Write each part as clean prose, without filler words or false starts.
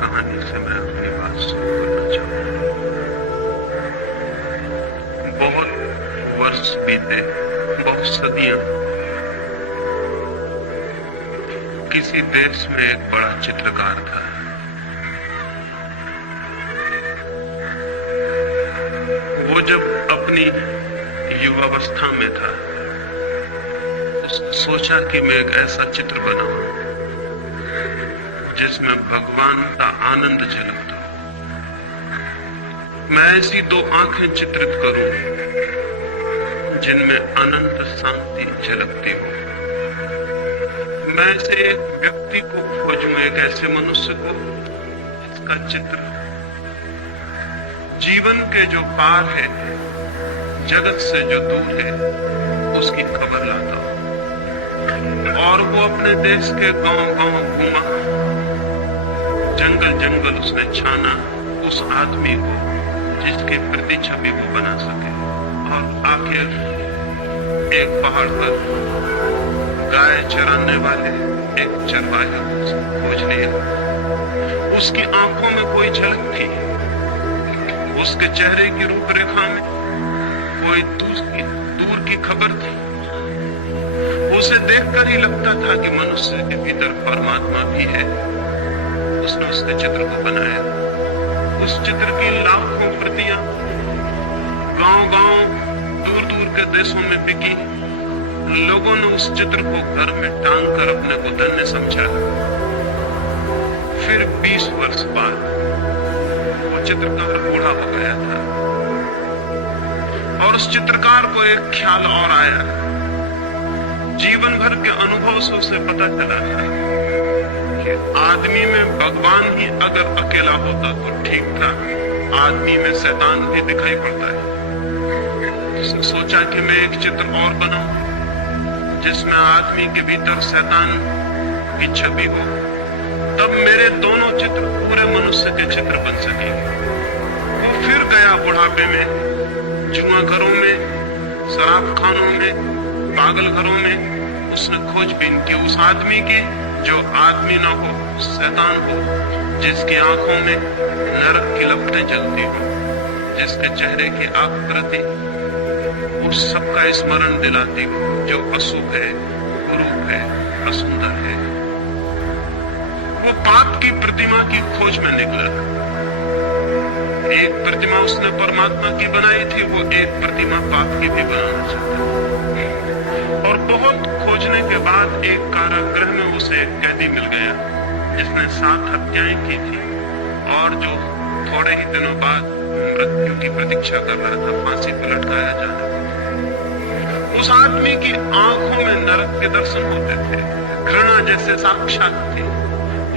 कहानी से मैं अपनी बात शुरू करना चाहूंगा। बहुत वर्ष बीते, बहुत सदियां। किसी देश में एक बड़ा चित्रकार था। वो जब अपनी युवावस्था में था, उसने सोचा कि मैं एक ऐसा चित्र बनाऊं जिसमें भगवान का आनंद झलकता हो। मैं ऐसी दो आंखें चित्रित करूं जिनमें अनंत शांति झलकती हो। मैं ऐसे एक व्यक्ति को खोजूं, एक ऐसे मनुष्य को जिसका चित्र जीवन के जो पार है, जगत से जो दूर है, उसकी खबर लाता हो। और वो अपने देश के गांव-गांव घूमा, जंगल जंगल उसने छाना उस आदमी को जिसके प्रति छवि वो बना सके। और आखिर एक पहाड़ पर गाय चराने वाले एक चरवाहे को खोज लिया। उसकी आंखों में कोई झलक थी, उसके चेहरे की रूपरेखा में कोई दूर की खबर थी। उसे देखकर ही लगता था कि मनुष्य के भीतर परमात्मा भी है। उसने उसके चित्र को बनाया। उस चित्र की लाखों प्रतियां गांव-गांव, दूर-दूर के देशों में बिकी। लोगों ने उस चित्र को घर में टांग कर अपने को धन्य समझा। फिर 20 वर्ष बाद वो चित्रकार बूढ़ा हो गया था और उस चित्रकार को एक ख्याल और आया। जीवन भर के अनुभव से उसे पता चला था कि आदमी में भगवान ही अगर अकेला होता तो ठीक था, आदमी में शैतान भी दिखाई पड़ता है। उसने सोचा कि मैं एक चित्र और बनाऊं जिसमें आदमी के भीतर शैतान की छवि हो, तब मेरे दोनों चित्र पूरे मनुष्य के चित्र बन सकेंगे। वो फिर गया बुढ़ापे में, जुआ घरों में, शराब खानों में, पागल घरों में। उसने खोजबीन की उस आदमी की जो आदमी न हो, शैतान हो, जिसकी आंखों में नरक की लपटें जलती हो, जिसके चेहरे की आकृति उस सबका स्मरण दिलाती हो जो अशुभ है, कुरूप है, असुंदर है। वो पाप की प्रतिमा की खोज में निकला। एक प्रतिमा उसने परमात्मा की बनाई थी, वो एक प्रतिमा पाप की भी बनाना चाहता था। और बहुत खोजने के बाद एक कारागृह में उसे एक कैदी मिल गया जिसने 7 हत्याएं की थी और जो थोड़े ही दिनों बाद मृत्यु की प्रतीक्षा कर रहा था, फांसी पर लटकाया जाने को। उस आदमी की आंखों में नरक के दर्शन होते थे, घृणा जैसे साक्षात थी।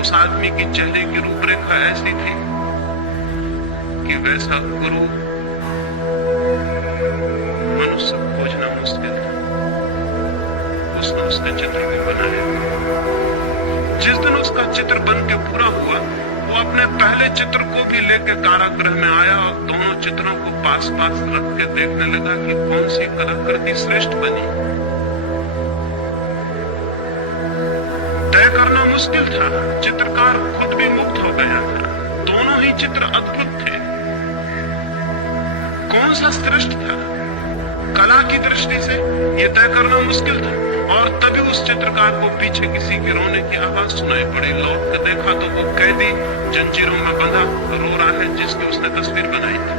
उस आदमी की चेहरे की रूपरेखा ऐसी थी कि वैसा गुरु मनुष्य खोजना मुश्किल था। उसने उसके चित्र को बनाया। जिस दिन उसका चित्र बन के पूरा हुआ, वो अपने पहले चित्र को भी लेकर कारागृह में आया और दोनों चित्रों को पास पास रख के देखने लगा कि कौन सी कलाकृति श्रेष्ठ बनी। तय करना मुश्किल था। चित्रकार खुद भी मुक्त हो गया था। दोनों ही चित्र अद्भुत थे। कौन सा श्रेष्ठ था? कला की दृष्टि से यह तय करना मुश्किल था। और तभी उस चित्रकार को पीछे किसी के रोने की आवाज सुनाई पड़ी। लौट कर देखा तो वो कैदी जंजीरों में बंधा रो रहा है जिसकी उसने तस्वीर बनाई थी।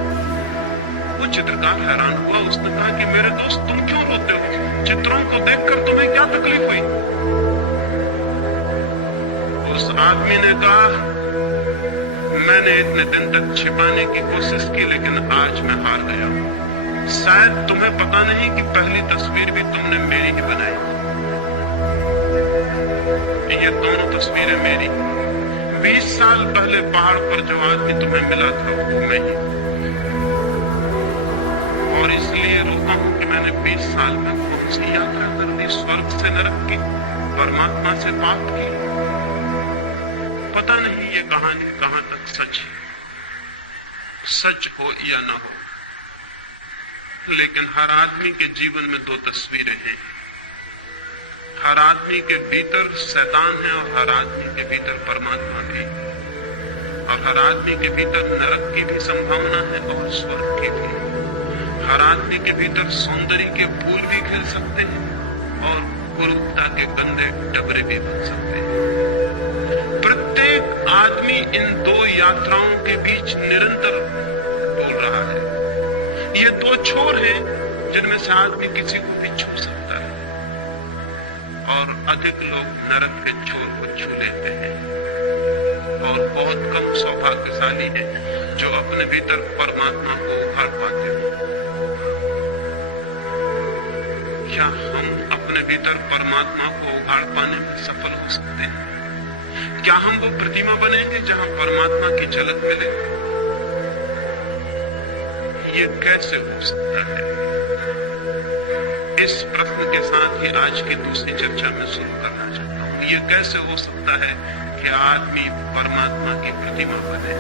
वो चित्रकार हैरान हुआ। उसने कहा कि मेरे दोस्त, तुम क्यों रोते हो? चित्रों को देखकर तुम्हें क्या तकलीफ हुई? उस आदमी ने कहा, मैंने इतने दिन तक छिपाने की कोशिश की, लेकिन आज मैं हार गया। शायद तुम्हें पता नहीं कि पहली तस्वीर भी तुमने मेरी ही बनाई थी। ये दोनों तस्वीरें मेरी। 20 साल पहले पहाड़ पर जो आदमी तुम्हें मिला था वो मैं ही। और इसलिए रोता हूं कि मैंने 20 साल में कौन सी यात्रा कर ली, स्वर्ग से नरक की, परमात्मा से पाप की। पता नहीं ये कहानी कहां तक सच हो या ना हो, लेकिन हर आदमी के जीवन में 2 तस्वीरें हैं। हर आदमी के भीतर शैतान है और हर आदमी के भीतर परमात्मा भी। और हर आदमी के भीतर नरक की भी संभावना है और स्वर्ग की भी। हर आदमी के भीतर सौंदर्य के फूल भी खिल सकते हैं और कुरूपता के गंदे डबरे भी बन सकते हैं। प्रत्येक आदमी इन दो यात्राओं के बीच निरंतर डोल रहा है। ये दो छोर हैं जिनमें से आदमी किसी को भी छू सकता है और अधिक लोग नरक के छोर को छू लेते हैं और बहुत कम सौभाग्यशाली हैं जो अपने भीतर परमात्मा को उखाड़ पाते हैं। क्या हम अपने भीतर परमात्मा को उखाड़ पाने में सफल हो सकते हैं? क्या हम वो प्रतिमा बनेंगे जहां परमात्मा की झलक मिले? ये कैसे हो सकता है? इस प्रश्न के साथ ही आज की दूसरी चर्चा में शुरू करना चाहता हूं। ये कैसे हो सकता है कि आदमी परमात्मा की प्रतिमा बने?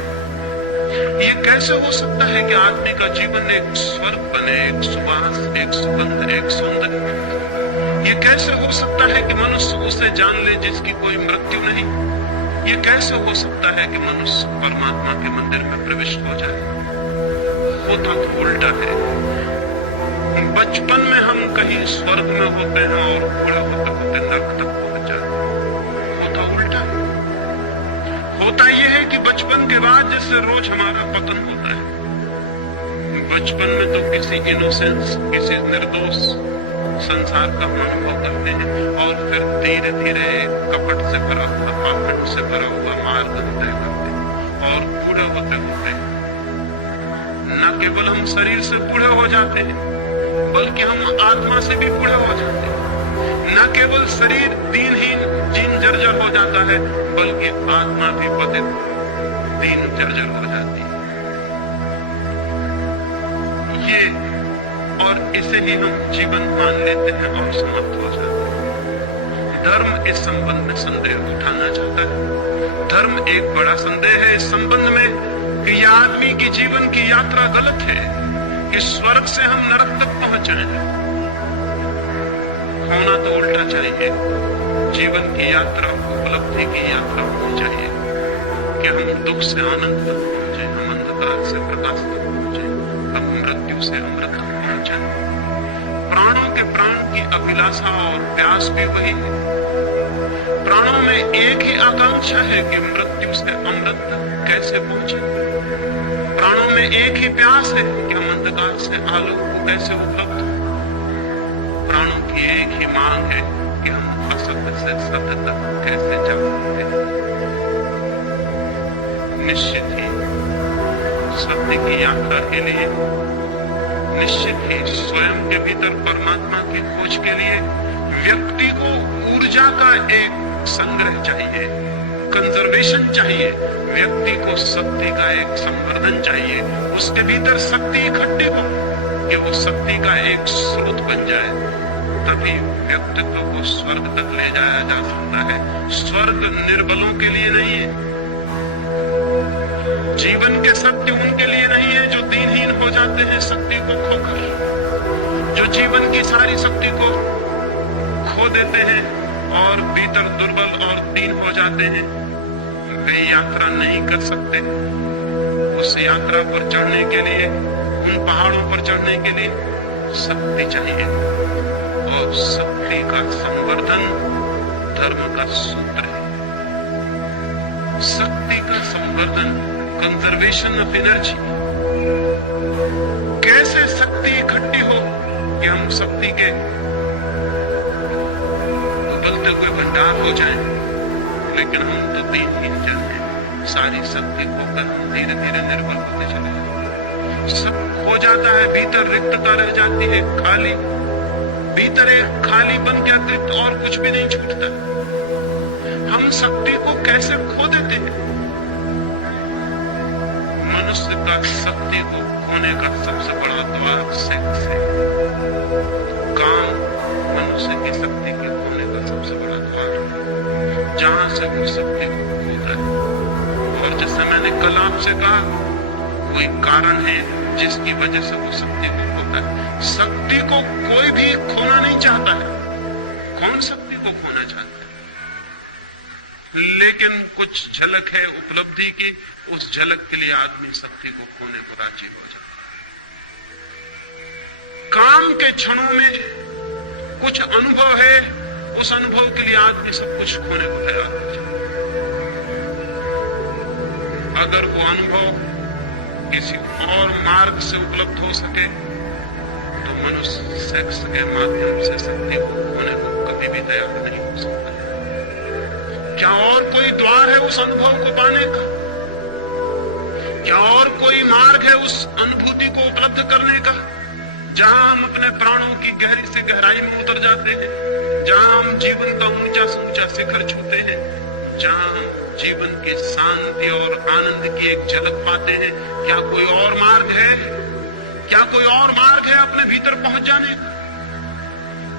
ये कैसे हो सकता है कि आदमी का जीवन एक स्वर्ग बने, एक सुवास, एक सुगंध, एक सौंदर्य? ये कैसे हो सकता है कि मनुष्य उसे जान ले जिसकी कोई मृत्यु नहीं? ये कैसे हो सकता है कि मनुष्य परमात्मा के मंदिर में प्रविष्ट हो जाए? होता तो उल्टा है। बचपन में हम कहीं स्वर्ग में होते हैं और बूढ़े होते होते नरक तक पहुंच जाते हैं। होता उल्टा है। होता यह है कि बचपन के बाद जैसे रोज हमारा पतन होता है। बचपन में तो किसी इनोसेंस, किसी निर्दोष संसार का अनुभव करते हैं और फिर धीरे धीरे कपट से भरा हुआ, पाखंड से भरा हुआ मार्ग तय करते हैं और बूढ़े होते होते न केवल हम शरीर से बूढ़े हो जाते हैं बल्कि हम आत्मा से भी बूढ़े हो जाते हैं। न केवल शरीर दीनहीन, जीन जर्जर हो जाता है बल्कि आत्मा भी पतित, दीन जर्जर हो जाती है। ये और इसे ही हम जीवन मान लेते हैं और समाप्त हो जाते हैं। धर्म इस संबंध में संदेह उठाना चाहता है। धर्म एक बड़ा संदेह है इस संबंध में कि यह आदमी की जीवन की यात्रा गलत है, कि स्वर्ग से हम नरक तक पहुंच जाएं। होना तो उल्टा चाहिए। जीवन की यात्रा उपलब्धि की यात्रा होनी चाहिए कि हम दुख से आनंद तक पहुंचे, हम अंधकार से प्रकाश तक पहुंचे, हम मृत्यु से अमृत तक पहुंचे। प्राणों के प्राण की अभिलाषा और प्यास भी वही है। प्राणों में एक ही आकांक्षा है कि मृत्यु से अमृत तक कैसे पहुंचे। प्राणों में एक ही प्यास है कि हम अंधकार से आलोक को कैसे उपलब्ध हो। प्राणों की एक ही मांग है कि हम असत्य से सत्य तक कैसे जा सकते हैं। निश्चित ही सत्य की यात्रा के लिए, निश्चित ही स्वयं के भीतर परमात्मा की खोज के लिए व्यक्ति को ऊर्जा का एक संग्रह चाहिए, कंजर्वेशन चाहिए। व्यक्ति को शक्ति का एक संवर्धन चाहिए। उसके भीतर शक्ति इकट्ठी हो कि वो शक्ति का एक स्रोत बन जाए। तभी व्यक्तित्व को स्वर्ग तक ले जाया जा सकता है। स्वर्ग निर्बलों के लिए नहीं है। जीवन के सत्य उनके लिए नहीं है जो दीनहीन हो जाते हैं शक्ति को खोकर, जो जीवन की सारी शक्ति को खो देते हैं और भीतर दुर्बल और दीन हो जाते हैं। वे यात्रा नहीं कर सकते। उस यात्रा पर चढ़ने के लिए, उन पहाड़ों पर चढ़ने के लिए शक्ति चाहिए और शक्ति का संवर्धन धर्म का सूत्र है। शक्ति का संवर्धन, कंजर्वेशन ऑफ एनर्जी। कैसे शक्ति इकट्ठी हो कि हम शक्ति के उबलते हुए भंडार हो जाएं, लेकिन हम तो दीनहीन जन हैं। सारी शक्ति खोकर हम धीरे धीरे निर्बल होते चले जाते। सब हो जाता है, भीतर रिक्तता रह जाती है, खाली। भीतर एक खालीपन के अतिरिक्त और कुछ भी नहीं छूटता। हम शक्ति को कैसे खो देते हैं? मनुष्य का शक्ति को खोने का सबसे बड़ा द्वार सेक्स है। काम मनुष्य की शक्ति के खोने का सबसे बड़ा द्वार है, जहां से वो शक्ति को खोता है। और जैसे मैंने कल आपसे कहा, कोई कारण है जिसकी वजह से वो शक्ति को खोता है। शक्ति को कोई भी खोना नहीं चाहता है। कौन शक्ति को खोना चाहता है? लेकिन कुछ झलक है उपलब्धि की उस झलक के लिए आदमी शक्ति को खोने को राजी हो जाता है। काम के क्षणों में कुछ अनुभव है, उस अनुभव के लिए आदमी सब कुछ खोने को तैयार हो जाता है। अगर वो अनुभव किसी और मार्ग से उपलब्ध हो सके तो मनुष्य सेक्स के माध्यम से शक्ति को खोने को कभी भी तैयार नहीं हो सकता। क्या और कोई द्वार है उस अनुभव को पाने का? क्या और कोई मार्ग है उस अनुभूति को उपलब्ध करने का, जहां हम अपने प्राणों की गहरी से गहराई में उतर जाते हैं, जहां हम जीवन का ऊंचा से ऊंचा शिखर छूते हैं, जहां हम जीवन की शांति और आनंद की एक झलक पाते हैं? क्या कोई और मार्ग है? क्या कोई और मार्ग है अपने भीतर पहुंच जाने का?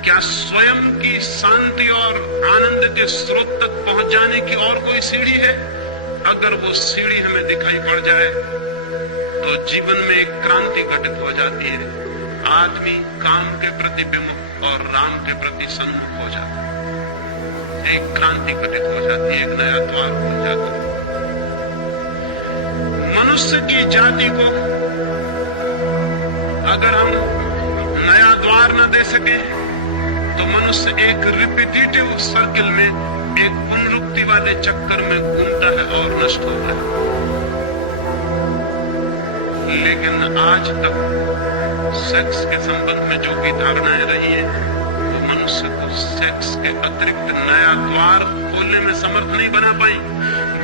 क्या स्वयं की शांति और आनंद के स्रोत तक पहुंच जाने की और कोई सीढ़ी है? अगर वो सीढ़ी हमें दिखाई पड़ जाए तो जीवन में एक क्रांति घटित हो जाती है। आदमी काम के प्रति विमुख और राम के प्रति सन्मुख हो जाता है। एक क्रांति घटित हो जाती है, एक नया द्वार खुल जाता है। मनुष्य की जाति को अगर हम नया द्वार न दे सके तो मनुष्य एक रिपीटेटिव सर्किल में, एक पुनरुक्ति वाले चक्कर में घूमता है और नष्ट होता है। लेकिन आज तक सेक्स के संबंध में जो भी धारणाएं रही है, वो मनुष्य को सेक्स के अतिरिक्त नया द्वार खोलने में समर्थ नहीं बना पाई,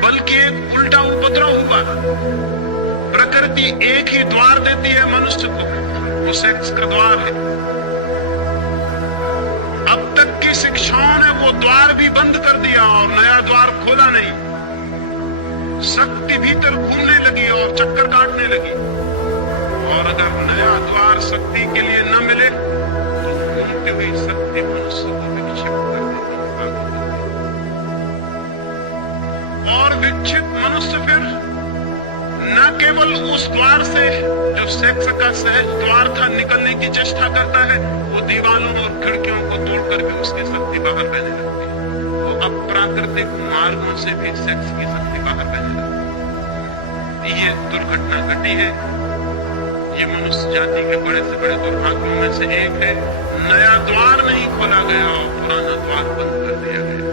बल्कि एक उल्टा उपद्रव हुआ। प्रकृति एक ही द्वार देती है मनुष्य को, वो सेक्स का द्वार है। अब तक की शिक्षाओं ने वो द्वार भी बंद कर दिया और नया द्वार खोला नहीं। शक्ति भीतर घूमने लगी और चक्कर काटने लगी, और अगर नया द्वार शक्ति के लिए न मिले तो घूमती हुई शक्ति मनुष्य को विक्षिप्त कर देती है। और विक्षिप्त मनुष्य फिर न केवल उस द्वार से जो सेक्स का सहज द्वार था निकलने की चेष्टा करता है, वो दीवारों और खिड़कियों को तोड़कर भी उसकी शक्ति बाहर बहने लगती है। वो अप्राकृतिक मार्गों से भी सेक्स की शक्ति बाहर बहने लगती है। ये दुर्घटना घटी है। ये मनुष्य जाति के बड़े से बड़े दुर्भाग्यों में से एक है। नया द्वार नहीं खोला गया और पुराना द्वार बंद कर दिया गया।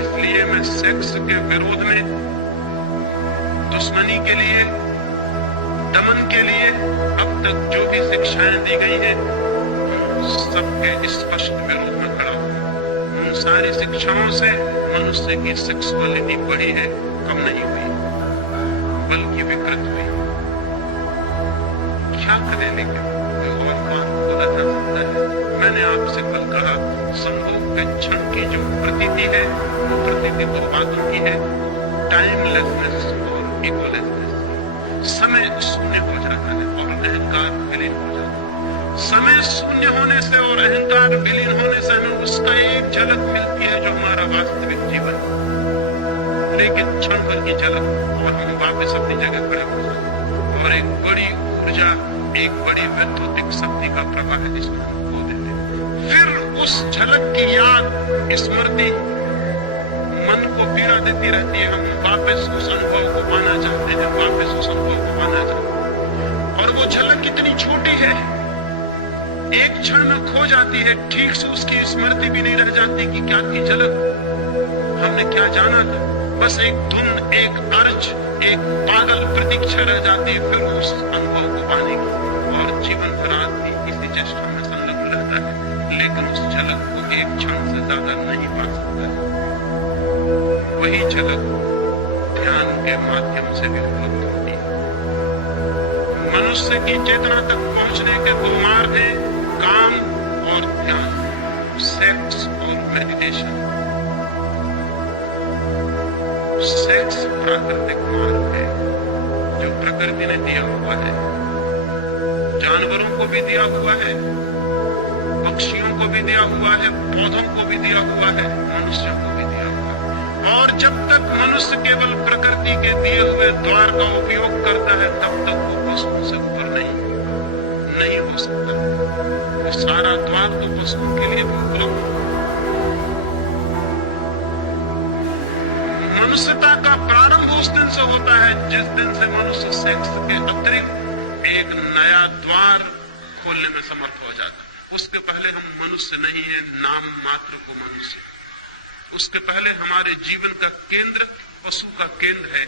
इसलिए मैं सेक्स के विरोध में, दुश्मनी के लिए, दमन के लिए अब तक जो भी शिक्षाएं दी गई हैं, सबके स्पष्ट विरोध में खड़ा हूं। उन सारी शिक्षाओं से मनुष्य की सेक्सुअलिटी बढ़ी है, कम नहीं हुई, बल्कि विकृत हुई। क्या करें, लेकिन कोई और मार्ग बोला जा सकता है? मैंने आपसे कल कहा, संभोग के क्षण की जो प्रतीति है, वो प्रतीति दो बातों की है, टाइमलेसनेस और इगोलेसनेस। समय शून्य हो जाता है और अहंकार विलीन हो जाता है। समय शून्य होने से और अहंकार विलीन होने से हमें उसका एक झलक मिलती है जो हमारा वास्तविक जीवन, लेकिन क्षण भर की झलक और हम वापस अपनी जगह खड़े हो जाते हैं और एक बड़ी ऊर्जा, एक बड़ी वैद्युतिक शक्ति का प्रवाह है जिसमें हम खो देते हैं। फिर उस झलक की याद, स्मृति मन को पीड़ा देती रहती है। हम वापस उस अनुभव को पाना चाहते हैं, वापस उस अनुभव को पाना चाहते हैं। और वो झलक कितनी छोटी है, एक क्षण में खो जाती है, ठीक से उसकी स्मृति भी नहीं रह जाती कि क्या थी झलक, हमने क्या जाना था। बस एक धुन, एक अर्ज, एक पागल प्रतीक्षा रह जाती है फिर उस अनुभव को पाने की। और जीवन भर आदमी इसी चेष्टा में संलग्न रहता है, लेकिन उस झलक को एक क्षण से ज्यादा नहीं पा सकता है। वही झलक ध्यान के माध्यम से भी उपलब्ध होती है। मनुष्य की चेतना तक पहुंचने के दो मार्ग हैं, काम और ध्यान, सेक्स और मेडिटेशन। सेक्स प्राकृतिक मार्ग है जो प्रकृति ने दिया हुआ है, जानवरों को भी दिया हुआ है, पक्षियों को भी दिया हुआ है, पौधों को भी दिया हुआ है, मनुष्यों को भी दिया हुआ है। और जब तक मनुष्य केवल प्रकृति के दिए हुए द्वार का उपयोग करता है, तब तक वो पशुओं से ऊपर नहीं हो सकता। वो सारा द्वार तो पशुओं के लिए भी उपलब्ध है। मनुष्यता का प्रारंभ उस दिन से होता है जिस दिन से मनुष्य सेक्स के अतिरिक्त एक नया द्वार खोलने में समर्थ हो जाता है। उसके पहले हम मनुष्य नहीं है, नाम मात्र को मनुष्य। उसके पहले हमारे जीवन का केंद्र पशु का केंद्र है,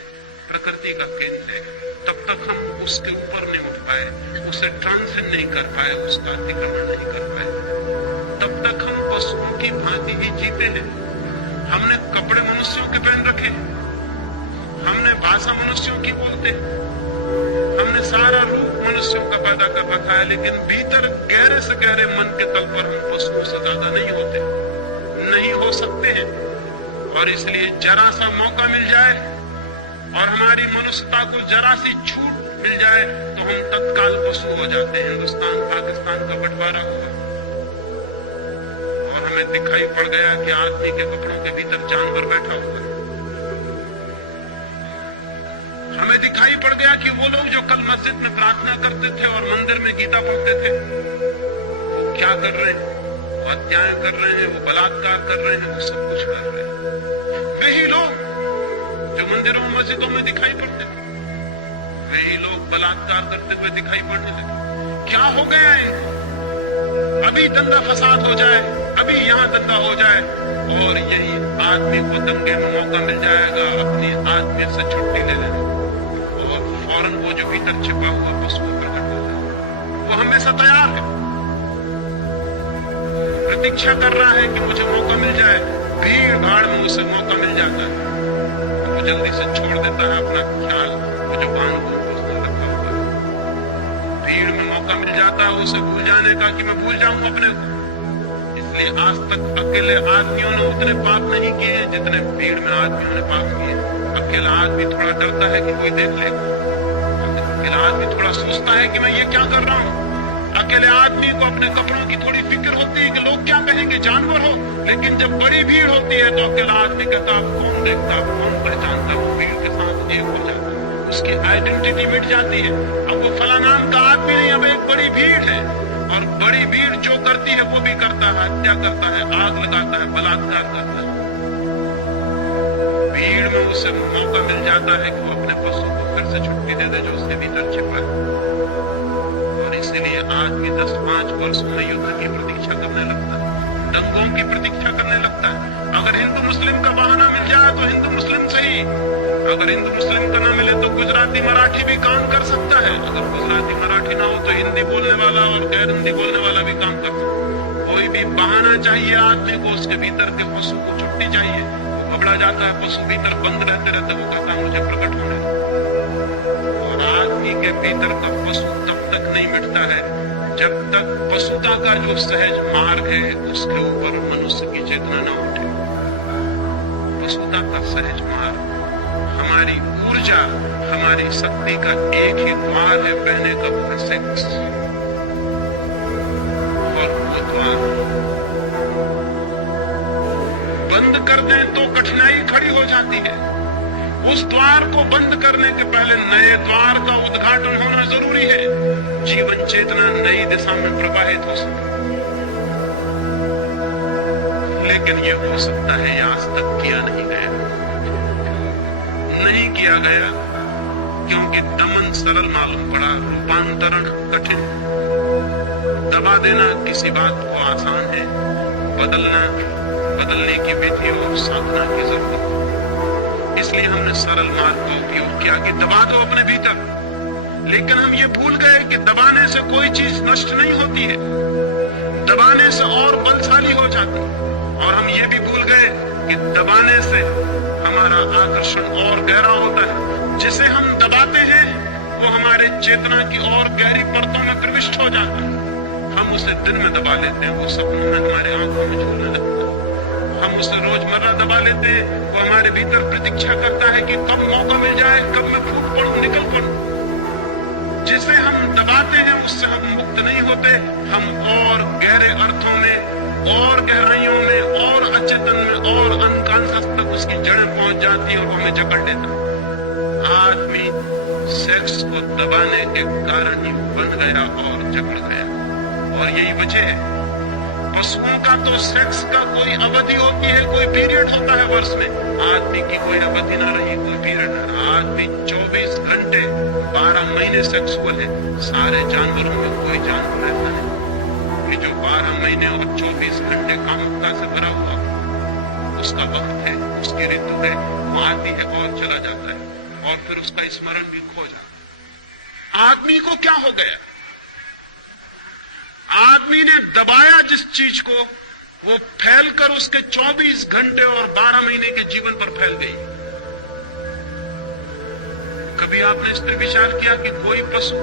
प्रकृति का केंद्र है। तब तक हम उसके ऊपर नहीं उठ पाए, उसे ट्रांसेंड नहीं कर पाए, उसका अतिक्रमण नहीं कर पाए। तब तक हम पशुओं की भांति ही जीते हैं। हमने कपड़े मनुष्यों के पहन रखे, हमने भाषा मनुष्यों की बोलते, हमने सारा रूप मनुष्यों का पैदा कर रखा है, लेकिन भीतर गहरे से गहरे मन के तल पर हम पशुओं से ज्यादा नहीं होते, नहीं हो सकते हैं। और इसलिए जरा सा मौका मिल जाए और हमारी मनुष्यता को जरा सी छूट मिल जाए तो हम तत्काल पशु हो जाते हैं। हिंदुस्तान पाकिस्तान का बंटवारा हुआ और हमें दिखाई पड़ गया कि आदमी के कपड़ों के भीतर जानवर बैठा हुआ है। हमें दिखाई पड़ गया कि वो लोग जो कल मस्जिद में प्रार्थना करते थे और मंदिर में गीता पढ़ते थे, वो क्या कर रहे हैं? वो हत्याएं कर रहे हैं, वो बलात्कार कर रहे हैं, वो सब कुछ कर रहे हैं। वही लोग जो मंदिरों मस्जिदों में दिखाई पड़ते थे, वही लोग बलात्कार करते हुए दिखाई पड़ने लगे। क्या हो गया है? अभी दंगा फसाद हो जाए, अभी यहाँ दंगा हो जाए और यही आदमी को दंगे में मौका मिल जाएगा अपनी आदमी से छुट्टी ले लेने और फौरन वो जो भीतर छिपा हुआ पशु प्रकट हो जाए। वो हमेशा तैयार है, प्रतीक्षा कर रहा है कि मुझे मौका मिल जाए। भीड़ भाड़ में उसे मौका मिल जाता है तो वो जल्दी से छोड़ देता है अपना ख्याल, वो जो बांध को उसने रखा हुआ है। भीड़ में मौका मिल जाता है उसे भूल जाने का कि मैं भूल जाऊं अपने को। इसलिए आज तक अकेले आदमियों ने उतने पाप नहीं किए जितने भीड़ में आदमियों ने पाप किए। अकेला आदमी थोड़ा डरता है कि कोई देख ले, अकेला आदमी थोड़ा सोचता है कि मैं ये क्या कर रहा हूँ। अकेले आदमी को अपने कपड़ों की थोड़ी फिक्र होती है कि लोग क्या कहेंगे, जानवर हो। लेकिन जब बड़ी भीड़ होती है तो अकेला आदमी कहता है कौन देखता, कौन पहचानता, वो भीड़ के साथ एक हो जाता है, उसकी आइडेंटिटी मिट जाती है। अब वो फला नाम का आदमी नहीं, अब एक बड़ी भीड़ है और बड़ी भीड़ जो करती है वो भी करता है, हत्या करता है, आग लगाता है, बलात्कार करता है। भीड़ में उसे मौका मिल जाता है कि वो अपने पशु को फिर से छुट्टी दे दे जो उसके भीतर छिपा है। इसलिए आदमी 10-5 वर्षों में युद्ध की प्रतीक्षा करने लगता है, दंगों की प्रतीक्षा करने लगता है। अगर हिंदू मुस्लिम का बहाना मिल जाए तो हिंदू मुस्लिम सही, अगर हिंदू मुस्लिम का ना मिले तो गुजराती मराठी भी काम कर सकता है। अगर गुजराती मराठी ना हो तो हिंदी बोलने वाला और गैर हिंदी बोलने वाला भी काम कर सकता है। कोई भी बहाना चाहिए आदमी को, उसके भीतर के पशु को छुट्टी चाहिए। घबरा जाता है, पशु भीतर बंद रहते रहते वो कहता है मुझे प्रकट होने दो। और आदमी के भीतर का पशु तब तक नहीं मिटता है जब तक पशुता का जो सहज मार्ग है उसके ऊपर मनुष्य की चेतना न उठे। पशुता का सहज मार्ग, हमारी ऊर्जा, हमारी शक्ति का एक ही द्वार है बहने का, वो है सेक्स। और वो द्वार बंद कर दें तो कठिनाई खड़ी हो जाती है। उस द्वार को बंद करने के पहले नए द्वार का उद्घाटन होना जरूरी है। जीवन चेतना नई दिशा में प्रवाहित हो सकती, लेकिन यह हो सकता है आज तक किया नहीं गया, नहीं किया गया क्योंकि दमन सरल मालूम पड़ा, रूपांतरण कठिन। दबा देना किसी बात को आसान है, बदलने की विधि और साधना की जरूरत है। इसलिए हमने सरल मार्ग का उपयोग किया कि दबा दो अपने भीतर। लेकिन हम ये भूल गए कि दबाने से कोई चीज नष्ट नहीं होती है, दबाने से और बलशाली हो जाती है। और हम ये भी भूल गए कि दबाने से हमारा आकर्षण और गहरा होता है। जिसे हम दबाते हैं वो हमारे चेतना की और गहरी परतों में प्रविष्ट हो जाता है। हम उसे दिन में दबा लेते हैं, वो सपनों में हमारे आंखों में झूलने लगता है। हम उसे रोजमर्रा दबा लेते हैं, वो हमारे भीतर प्रतीक्षा करता है कि कब मौका मिल जाए, कब मैं फूट पड़ूं, निकल पड़ूं। जिसे हम दबाते हैं उससे हम मुक्त नहीं होते, हम और गहरे अर्थों में और गहराइयों में और अचेतन में और अनकॉन्शियस तक उसकी जड़ें पहुंच जाती है और हमें जकड़ लेता है। आदमी सेक्स को दबाने के कारण ही बन गया और जकड़ गया। और यही वजह है पशुओं का तो सेक्स का कोई अवधि होती है, कोई पीरियड होता है वर्ष में। आदमी की कोई अवधि ना रही, कोई पीरियड ना। आदमी 24 घंटे 12 महीने सेक्सुअल है। सारे जानवरों में कोई जानवर ऐसा है कि जो 12 महीने और 24 घंटे कामुकता से भरा हुआ, उसका वक्त है, उसकी ऋतु है, वो आती है और चला जाता है और फिर उसका स्मरण भी खो जाता है। आदमी को क्या हो गया? आदमी ने दबाया जिस चीज को, वो फैलकर उसके 24 घंटे और 12 महीने के जीवन पर फैल गई। कभी आपने इस पर विचार किया कि कोई पशु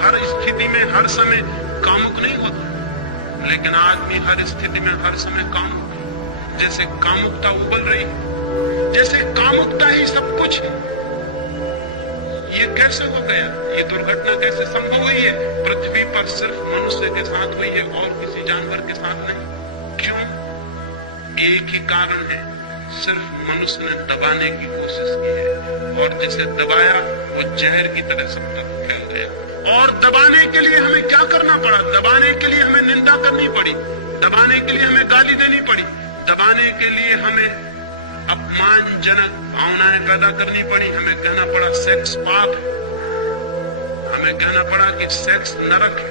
हर स्थिति में हर समय कामुक नहीं होता, लेकिन आदमी हर स्थिति में हर समय कामुक है। जैसे कामुकता उबल रही है, जैसे कामुकता ही सब कुछ है। ये कैसे हो गया? ये दुर्घटना कैसे संभव हुई है? पृथ्वी पर सिर्फ मनुष्य के साथ हुई है और किसी जानवर के साथ नहीं। क्यों? एक ही कारण है, सिर्फ मनुष्य ने दबाने की कोशिश की है और जिसे दबाया वो जहर की तरह सब तक फैल गया। और दबाने के लिए हमें क्या करना पड़ा? दबाने के लिए हमें निंदा करनी पड़ी, दबाने के लिए हमें गाली देनी पड़ी, दबाने के लिए हमें अपमानजनक भावनाएं पैदा करनी पड़ी। हमें कहना पड़ा सेक्स पाप है, हमें कहना पड़ा कि सेक्स नरक है,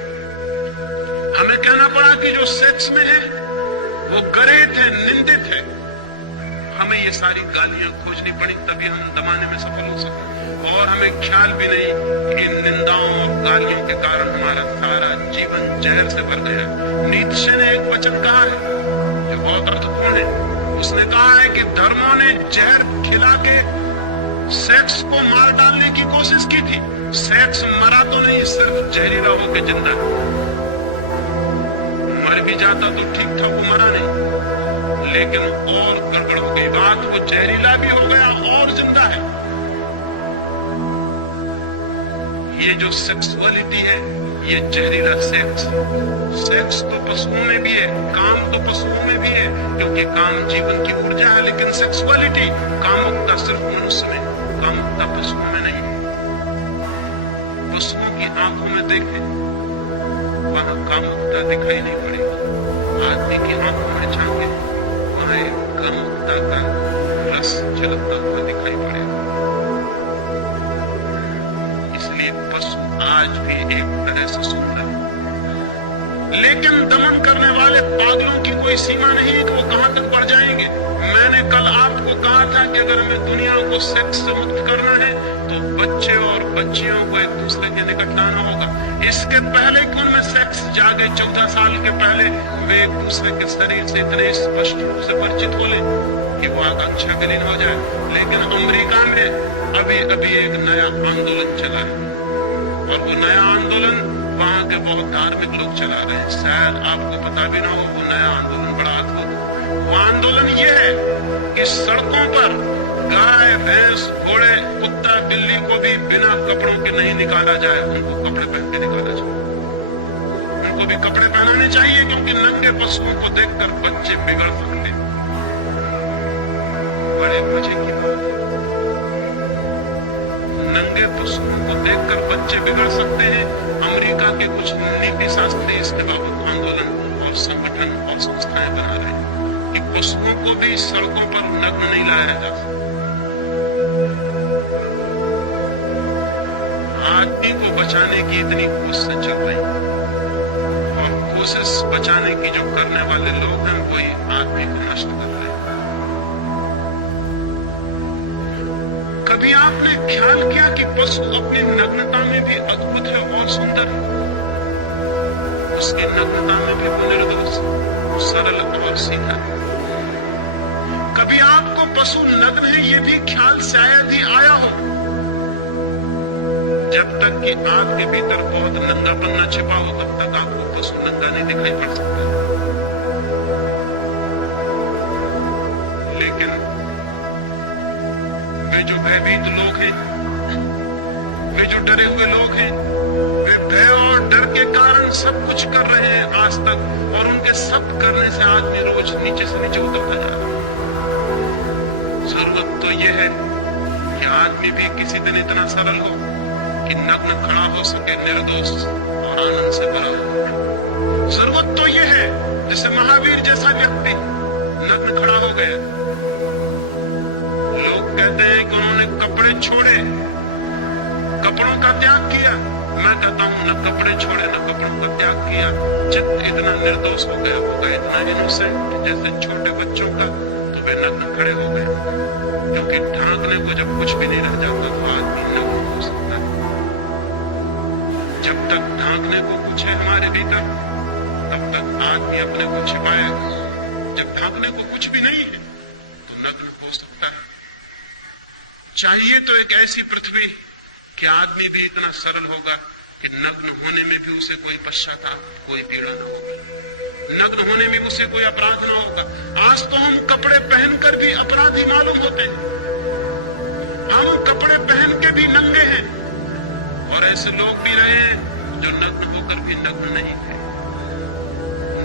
हमें कहना पड़ा कि जो सेक्स में है वो गरेत है, निंदित है। हमें ये सारी गालियां खोजनी पड़ी, तभी हम दबाने में सफल हो सके। और हमें ख्याल भी नहीं कि निंदाओं और गालियों के कारण हमारा सारा जीवन जहर से भर गया। नीत्शे ने एक वचन कहा है जो बहुत अर्थपूर्ण है। उसने कहा है कि धर्मों ने जहर खिला के सेक्स को मार डालने की कोशिश की थी। सेक्स मरा तो नहीं, सिर्फ जहरीला होकर जिंदा है। मर भी जाता तो ठीक था, वो मरा नहीं, लेकिन और गड़बड़ हो गई बात। वो जहरीला भी हो गया और जिंदा है। ये जो सेक्सुअलिटी है, ये जहरीला सेक्स। सेक्स तो पशुओं में भी है, काम तो पशुओं में भी है, क्योंकि काम जीवन की ऊर्जा है। लेकिन सेक्सुअलिटी, कामुकता सिर्फ मनुष्य में, कामुकता पशुओं में नहीं। पशुओं की आंखों में देखें, वहां कामुकता दिखाई नहीं पड़ेगी। आदमी की आंखों में झांके, वहां एक कामुकता का रस झलकता हुआ दिखाई पड़ेगा। इसलिए पशु आज भी एक तरह से सुंदर है, लेकिन दमन करने वाले पागलों की कोई सीमा नहीं है कि वो कहां तक बढ़ जाएंगे। मैंने कल आपको कहा था कि अगर हमें दुनिया को सेक्स से मुक्त करना है तो बच्चे और बच्चियों को एक दूसरे के निकट लाना होगा। इसके पहले कि उनमें सेक्स जागे, 14 साल के पहले वे एक दूसरे के शरीर से इतने स्पष्ट रूप से परिचित हो लें कि वो आकांक्षा विलीन हो जाए। लेकिन अमेरिका में अभी अभी एक नया आंदोलन चला है और वो नया आंदोलन वहां के बहुत धार्मिक लोग चला रहे हैं। शायद आपको पता भी ना हो, वो नया आंदोलन बड़ा अद्भुत। वो आंदोलन ये है कि सड़कों पर गाय, भैंस, घोड़े, कुत्ता, बिल्ली को भी बिना कपड़ों के नहीं निकाला जाए, उनको कपड़े पहन के निकाला जाए। उनको भी कपड़े पहनाने चाहिए, क्योंकि नंगे पशुओं को देखकर बच्चे बिगड़ सकते हैं। बड़े मजे की बात है, नंगे पशुओं को देखकर बच्चे बिगड़ सकते हैं। अमेरिका के कुछ नीति शास्त्री इसके बाबत आंदोलन और संगठन और संस्थाएं बना रहे हैं कि पशुओं को भी सड़कों पर नग्न नहीं लाया जा सकता। आदमी को बचाने की इतनी कोशिशें चल रही और कोशिश बचाने की जो करने वाले लोग हैं वही आदमी को नष्ट कर रहे हैं। कभी आपने ख्याल किया कि पशु अपनी नग्नता में भी अद्भुत है और सुंदर है? उसकी नग्नता में भी वो निर्दोष, सरल और सीधा है। कभी आपको पशु नग्न है ये भी ख्याल शायद ही आया हो? जब तक कि आपके भीतर बहुत नंगापन न छिपा हो, तब तक आपको पशु नंगा नहीं दिखाई पड़ सकता। लेकिन वे जो भयभीत लोग हैं, वे जो डरे हुए लोग हैं, वे भय और डर के कारण सब कुछ कर रहे हैं आज तक, और उनके सब करने से आदमी रोज नीचे से नीचे उतरता जा रहा है। जरूरत तो यह है कि आदमी भी किसी दिन इतना सरल हो कि नग्न खड़ा हो सके, निर्दोष और आनंद से भरा हो। जरूरत तो यह है जैसे महावीर जैसा व्यक्ति नग्न खड़ा हो गया। लोग कहते हैं कि उन्होंने कपड़े छोड़े, कपड़ों का त्याग किया। मैं कहता हूं न कपड़े छोड़े न कपड़ों का त्याग किया, चित्त इतना निर्दोष हो गया होगा, इतना इनोसेंट जैसे छोटे बच्चों का, तो वे नग्न खड़े हो गए। क्योंकि ढांकने को जब कुछ भी नहीं रह जाता तो आदमी नग्न हो सकता है। जब तक ढांकने को कुछ है हमारे भीतर, तब तक आदमी अपने को छिपाएगा। जब ढांकने को कुछ भी नहीं है तो नग्न हो सकता है। चाहिए तो एक ऐसी पृथ्वी कि आदमी भी इतना सरल होगा कि नग्न होने में भी उसे कोई पश्चाताप, कोई पीड़ा न होगा, नग्न होने में उसे कोई अपराध न होगा। आज तो हम कपड़े पहनकर भी अपराधी मालूम होते हैं, हम कपड़े पहन के भी नंगे हैं, और ऐसे लोग भी रहे हैं जो नग्न होकर भी नग्न नहीं थे।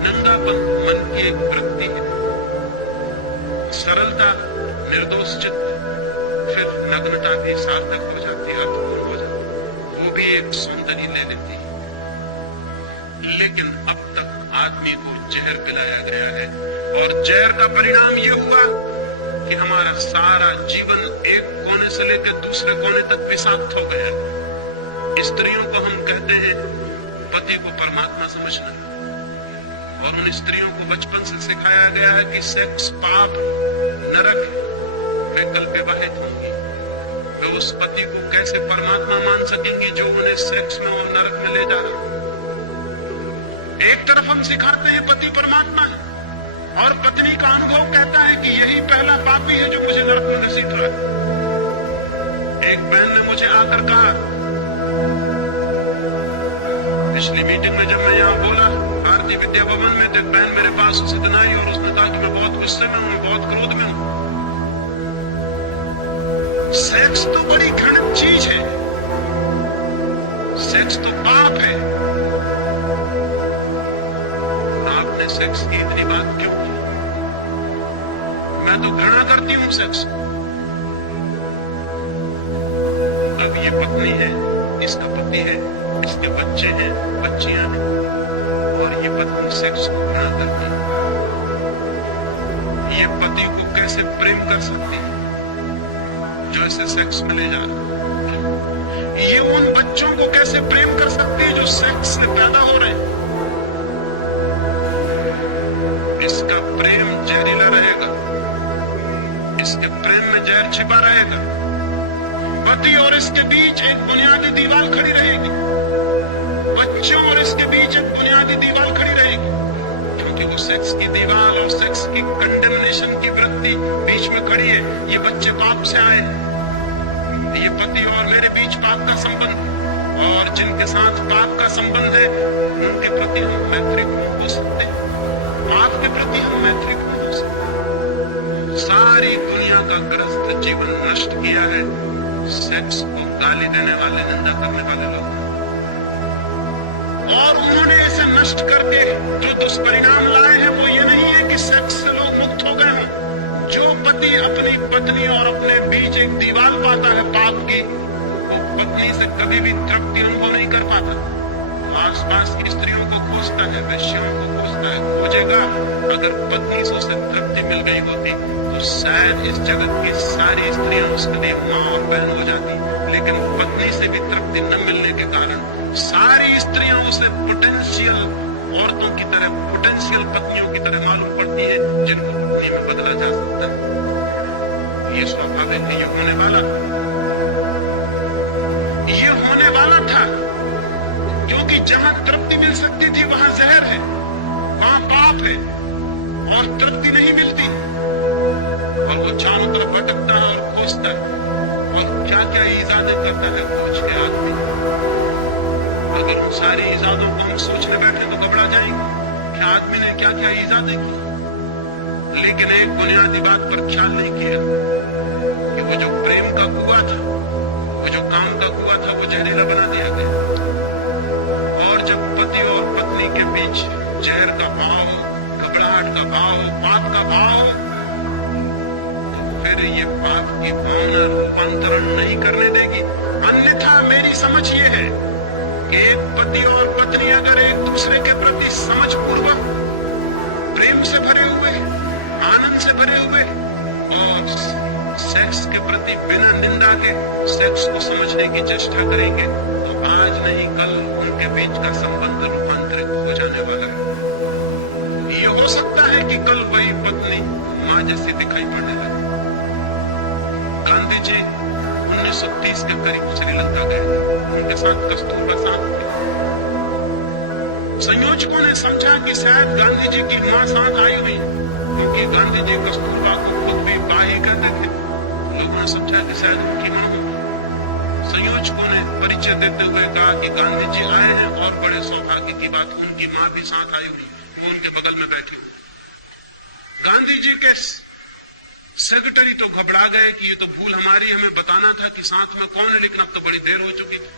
नंगापन मन की एक वृत्ति है, सरलता, निर्दोष चित्त, फिर नग्नता भी सार्थक हो जाती है, अर्थपूर्ण हो जाती है, वो भी एक सौंदर्य ले लेती है। लेकिन अब तक आदमी को जहर पिलाया गया है, और जहर का परिणाम ये हुआ कि हमारा सारा जीवन एक कोने से लेकर दूसरे कोने तक विषाक्त हो गया। स्त्रियों को हम कहते हैं पति को परमात्मा समझना, और उन स्त्रियों को बचपन से सिखाया गया है कि सेक्स पाप, नरक, वे कल विवाहित होंगी। वे उस पति को कैसे परमात्मा मान सकेंगी जो उन्हें सेक्स में और नरक में ले जा रहा। एक तरफ हम सिखाते हैं पति परमात्मा है, और पत्नी का अनुभव कहता है कि यही पहला पापी है जो मुझे नरक में घसीट रहा है। एक बहन ने मुझे आकर कहा पिछली मीटिंग में, जब मैं यहाँ बोला भारतीय विद्या भवन में, तो एक बहन मेरे पास उस दिन आई और उसने कहा कि मैं बहुत गुस्से में हूं, बहुत क्रोध में हूं। सेक्स तो बड़ी घृणित चीज है, सेक्स तो पाप है, आपने सेक्स की इतनी बात क्यों की? मैं तो घृणा करती हूं सेक्स। अब ये पत्नी है, इसका पति है, इसके बच्चे हैं, बच्चियां हैं, और ये पत्नी सेक्स को घृणा करती है। ये पति को कैसे प्रेम कर सकती है जो इसे सेक्स में ले जा रहा है? ये उन बच्चों को कैसे प्रेम कर सकती है जो सेक्स से पैदा हो रहे हैं? इसका प्रेम जहरीला रहेगा, इसके प्रेम में जहर छिपा रहेगा। पति और इसके बीच एक बुनियादी दीवार खड़ी रहेगी, बच्चों और इसके बीच एक बुनियादी दीवार खड़ी रहेगी, क्योंकि वो सेक्स की दीवार और सेक्स की कंडेमनेशन की वृत्ति बीच में खड़ी है। ये बच्चे पाप से आए, ये पति और मेरे बीच पाप का संबंध, और जिनके साथ पाप का संबंध है उनके प्रति हम मैत्रीपूर्ण हो सकते हैं, पाप के प्रति हम मैत्रीपूर्ण हो सकते हैं। सारी दुनिया का ग्रस्त जीवन नष्ट किया है सेक्स को गाली देने वाले, निंदा करने वाले लोग, और उन्होंने इसे नष्ट करके जो दुष्परिणाम लाए हैं वो ये नहीं है कि सेक्स से लोग मुक्त हो गए हों। जो पति अपनी पत्नी और अपने बीच एक दीवार पाता है पाप की, वो पत्नी से कभी भी तृप्ति अनुभव नहीं कर पाता। आसपास की स्त्रियों को खोजता है, वेश्याओं को खोजता है, खोजेगा। अगर पत्नी से उसे तृप्ति मिल गई होती तो शायद इस जगत की सारी स्त्रियां उसके लिए माँ और बहन हो जाती। लेकिन पत्नी से भी तृप्ति न मिलने के कारण सारी स्त्रियां उसे पोटेंशियल औरतों की तरह, पोटेंशियल पत्नियों की तरह मालूम पड़ती है, जिनको पत्नी में बदला जा सकता है। ये स्वाभाविक है, ये होने वाला था, क्योंकि जहां तृप्ति मिल सकती थी वहां जहर है, वहां पाप है, और तृप्ति नहीं मिलती, और वो चारों तरफ भटकता है और खोजता है, और क्या क्या इजादें करता है खोज के आदमी। अगर उन सारी इजादों को हम सोचने बैठे तो घबरा जाएंगे कि आदमी ने क्या क्या इजादें की। लेकिन एक बुनियादी बात पर ख्याल नहीं किया कि वो जो प्रेम का कुआं था, वो जो काम का कुआं था, वो जहरीला बना दिया गया। और जब पति और पत्नी के बीच जहर का भाव, घबराहट का भाव, पाप का भाव, तो फिर ये पाप की भावना रूपांतरण नहीं करने देगी। अन्यथा मेरी समझ ये है कि एक पति और पत्नी अगर एक दूसरे के प्रति समझ पूर्वक प्रेम से भरे हुए, आनंद से भरे हुए और सेक्स के प्रति बिना निंदा के सेक्स को समझने की चेष्टा करेंगे तो आज नहीं कल उनके बीच का संबंध रूपांतरित हो जाने वाला है। ये हो सकता है कि कल वही पत्नी मां जैसी दिखाई पड़ने लगे। गांधी जी 1930 के करीब श्रीलंका गए थे, उनके साथ कस्तूरबा साथ थी। संयोजकों ने समझा कि शायद गांधी जी की मां साथ आई हुई, क्योंकि गांधी जी कस्तूरबा को खुद भी बा ही कहते थे। लोगों ने समझा कि शायद उनकी मां हो। संयोजकों ने परिचय देते हुए कहा कि गांधी जी आए हैं और बड़े सौभाग्य की बात, उनकी मां भी साथ आई हुई, वो उनके बगल में बैठी हुई। गांधी जी के सेक्रेटरी तो घबरा गए कि ये तो भूल हमारी, हमें बताना था कि साथ में कौन है, लेकिन अब तो बड़ी देर हो चुकी थी।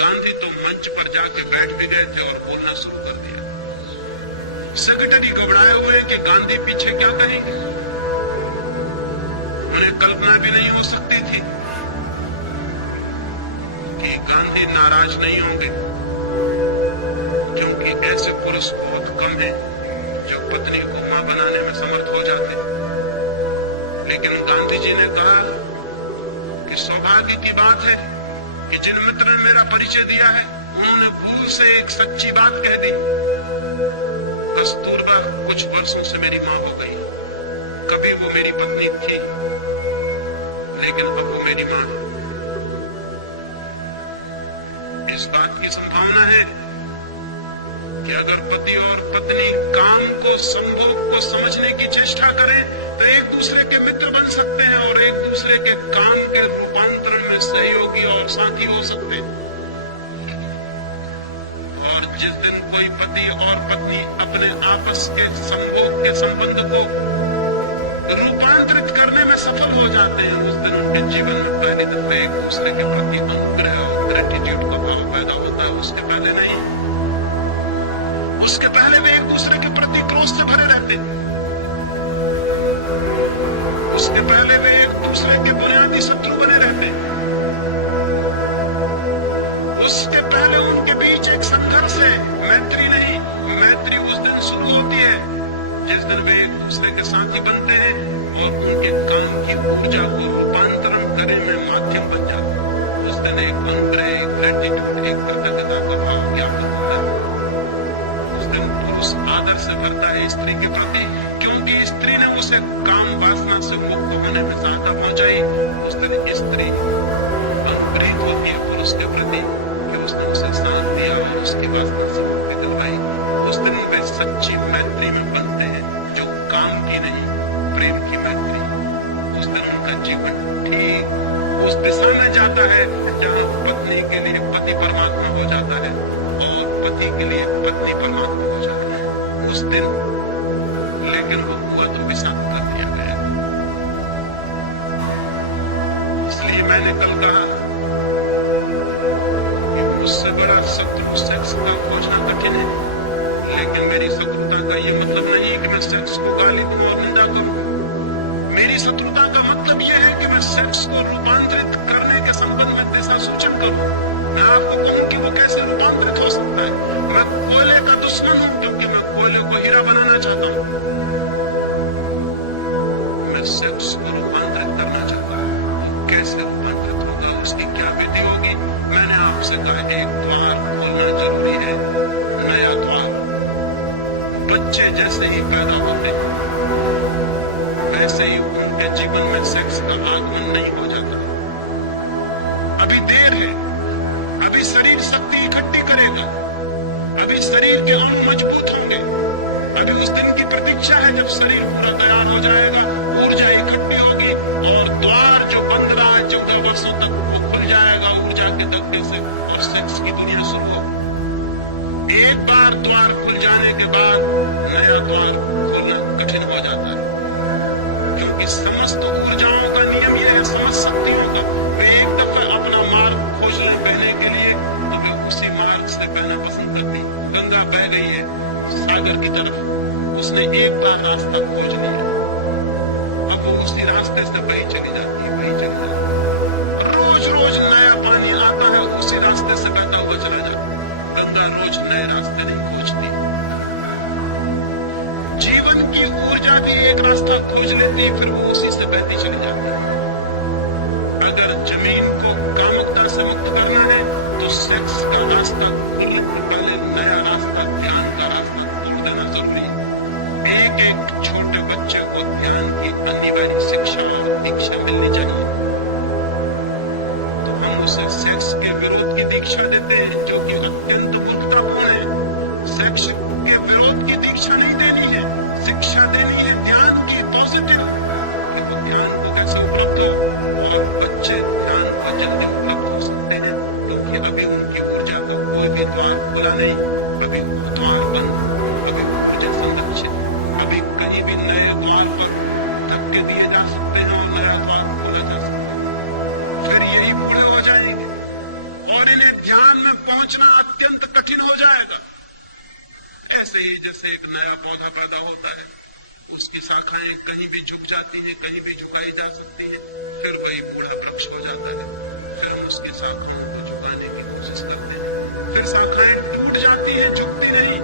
गांधी तो मंच पर जाके बैठ भी गए थे और बोलना शुरू कर दिया। सेक्रेटरी घबराए हुए कि गांधी पीछे क्या कहेंगे। उन्हें कल्पना भी नहीं हो सकती थी कि गांधी नाराज नहीं होंगे, क्योंकि ऐसे पुरुष बहुत कम हैं जो पत्नी को मां बनाने में समर्थ हो जाते। लेकिन गांधी जी ने कहा कि सौभाग्य की बात है कि जिन मित्र ने मेरा परिचय दिया है उन्होंने भूल से एक सच्ची बात कह दी। कस्तूरबा कुछ वर्षों से मेरी मां हो गई, कभी वो मेरी पत्नी थी लेकिन अब वो मेरी मां है। इस बात की संभावना है कि अगर पति और पत्नी काम को, संभोग को समझने की चेष्टा करें तो एक दूसरे के मित्र बन सकते हैं और एक दूसरे के काम के रूपांतरण में सहयोगी और साथी हो सकते हैं। और जिस दिन कोई पति और पत्नी अपने आपस के संभोग के संबंध को रूपांतरित करने में सफल हो जाते हैं, उस दिन उनके जीवन में पहली दफा एक दूसरे के प्रति अनुग्रह और ग्रेटिट्यूड का भाव पैदा होता है। उसके पहले नहीं। उसके पहले वे एक दूसरे के प्रति क्रोध से भरे रहते। उसके पहले वे एक दूसरे के बुनियादी शत्रु बने रहते। उसके पहले उनके बीच एक संघर्ष है, मैत्री नहीं। मैत्री उस दिन शुरू होती है जिस दिन वे एक दूसरे के साथी बनते हैं और उनके काम की ऊर्जा को रूपांतरण करने में माध्यम बन जाते हैं। उस दिन एक अनुग्रह, एक ग्रेटिट्यूड, एक कृतज्ञता का भाव ज्ञापित होता है। उस दिन पुरुष आदर से भरता है स्त्री के प्रति, क्योंकि स्त्री ने उसे काम वासना से मुक्त होने में सहायता पहुंचाई। उस दिन स्त्री अनुग्रहित होती है पुरुष के प्रति कि उसने उसे साथ दिया और उसकी वासना से मुक्ति दिलवाई। उस दिन वे सच्ची मैत्री में बनते हैं, जो काम की नहीं, प्रेम की मैत्री। उस दिन उनका जीवन ठीक उस दिशा में जाता है जहां पत्नी के लिए पति परमात्मा हो जाता है और पति के लिए पत्नी परमात्मा हो जाता है उस दिन। लेकिन वो हुआ तो विषाक्त कर दिया गया। इसलिए मैंने कल कहा कि मुझसे बड़ा शत्रु सेक्स का खोजना कठिन है, लेकिन मेरी शत्रुता का ये मतलब नहीं कि मैं सेक्स को गाली दूं और निंदा करूं। मेरी शत्रुता का मतलब यह है कि मैं सेक्स को रूपांतरित करने के संबंध में दिशा सूचन करूं। मैं आपको कहूं कि वो कैसे रूपांतरित हो सकता है। मैं कोयले का दुश्मन हूं क्योंकि मैं कोयले को हीरा बनाना चाहता हूं। मैं सेक्स को रूपांतरित करना चाहता हूं। वो कैसे रूपांतरित होगा, उसकी क्या विधि होगी। मैंने आपसे कहा एक द्वार खोलना जरूरी है, नया द्वार। बच्चे जैसे ही पैदा होते हैं वैसे ही उनके जीवन में सेक्स का आगमन नहीं हो जाता। अभी देर है, अभी शरीर शक्ति इकट्ठी करेगा, अभी शरीर के अंग मजबूत होंगे। अभी उस दिन की प्रतीक्षा है जब शरीर पूरा तैयार हो जाएगा, ऊर्जा इकट्ठी होगी और द्वार जो बंद रहा है 14 वर्षों तक वो खुल जाएगा ऊर्जा के धक्के से और सेक्स की दुनिया शुरू होगी। एक बार द्वार खुल जाने के बाद नया द्वार खोलना कठिन हो जाता है, क्योंकि समस्त ऊर्जाओं का नियम यह है, समस्त शक्तियों का। वे एक दफा अपना मार्ग खोज ले बहने के लिए तो वे उसी मार्ग से बहना पसंद करती। गंगा बह गई है सागर की तरफ, उसने एक बार रास्ता खोज लिया, अब वो उसी रास्ते से बही चली जाती है, बही चली जाती है। रोज रोज नया पानी आता है, उसी रास्ते से बहता हुआ चला जाता है। गंगा रोज नए रास्ते नहीं खोजती। जीवन की सेक्स का रास्ता खोलने से पहले नया रास्ता, ध्यान का रास्ता तोड़ देना जरूरी है। एक एक छोटे बच्चे को ध्यान की अनिवार्य शिक्षा और दीक्षा मिलनी चाहिए। तो हम उसे सेक्स के विरोध की दीक्षा देते हैं, जो कि अत्यंत मूर्खतापूर्ण है। सेक्स के विरोध की दीक्षा नहीं देनी है, शिक्षा देनी है ध्यान की, पॉजिटिव। तो ध्यान को कैसे उपलब्ध हो, और बच्चे ध्यान को जल्दी उपलब्ध हो सकते हैं क्योंकि अभी उनकी ऊर्जा का कोई भी द्वार खुला नहीं, अभी द्वार बंद, अभी ऊर्जा संरक्षित, अभी कहीं भी नए द्वार पर धक्के दिए जा सकते हैं और नया द्वार खोला जा सकता है। फिर यही बूढ़े हो जाएंगे और इन्हें ध्यान में पहुंचना अत्यंत कठिन हो जाएगा। ऐसे ही जैसे एक नया पौधा पैदा होता है, उसकी शाखाएं कहीं भी झुक जाती हैं, कहीं भी झुकाई जा सकती हैं, फिर वही बूढ़ा वृक्ष हो जाता है। फिर हम उसकी शाखाओं को झुकाने की कोशिश करते हैं, फिर शाखाएं टूट जाती हैं, झुकती नहीं।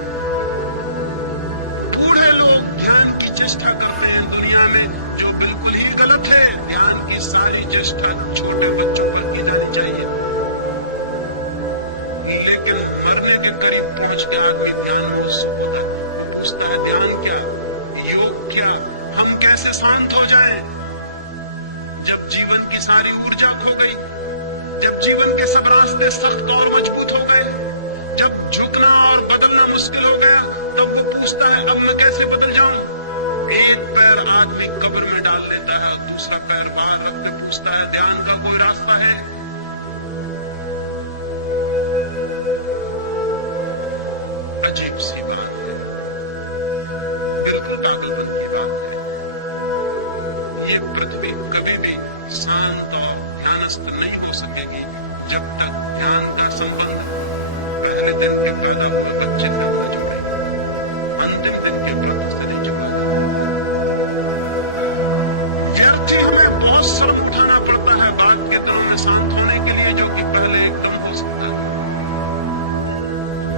बूढ़े लोग ध्यान की चेष्टा करते हैं दुनिया में, जो बिल्कुल ही गलत है। ध्यान की सारी चेष्टा छोटे बच्चों पर की जानी चाहिए। लेकिन मरने के करीब पहुंच के आदमी ध्यान में उत्सुक होता है, पूछता है ध्यान क्या, योग क्या, हम कैसे शांत हो जाएं? जब जीवन की सारी ऊर्जा खो गई, जब जीवन के सब रास्ते सख्त और मजबूत हो गए, जब झुकना और बदलना मुश्किल हो गया, तब वो पूछता है अब मैं कैसे बदल जाऊं? एक पैर आदमी कब्र में डाल लेता है और दूसरा पैर बाहर रखते पूछता है ध्यान का कोई रास्ता है? अजीब सी बात है, बिल्कुल पागलपन की बात है। ये पृथ्वी कभी भी शांत और ध्यानस्थ नहीं हो सकेगी जब तक ध्यान का संबंध पहले दिन के पैदा हुए बच्चे से न जुड़े, अंतिम दिन के व्रत से नहीं जुड़ेगा। व्यर्थ ही हमें बहुत श्रम उठाना पड़ता है बाद के दिनों में शांत होने के लिए, जो कि पहले एकदम हो सकता है।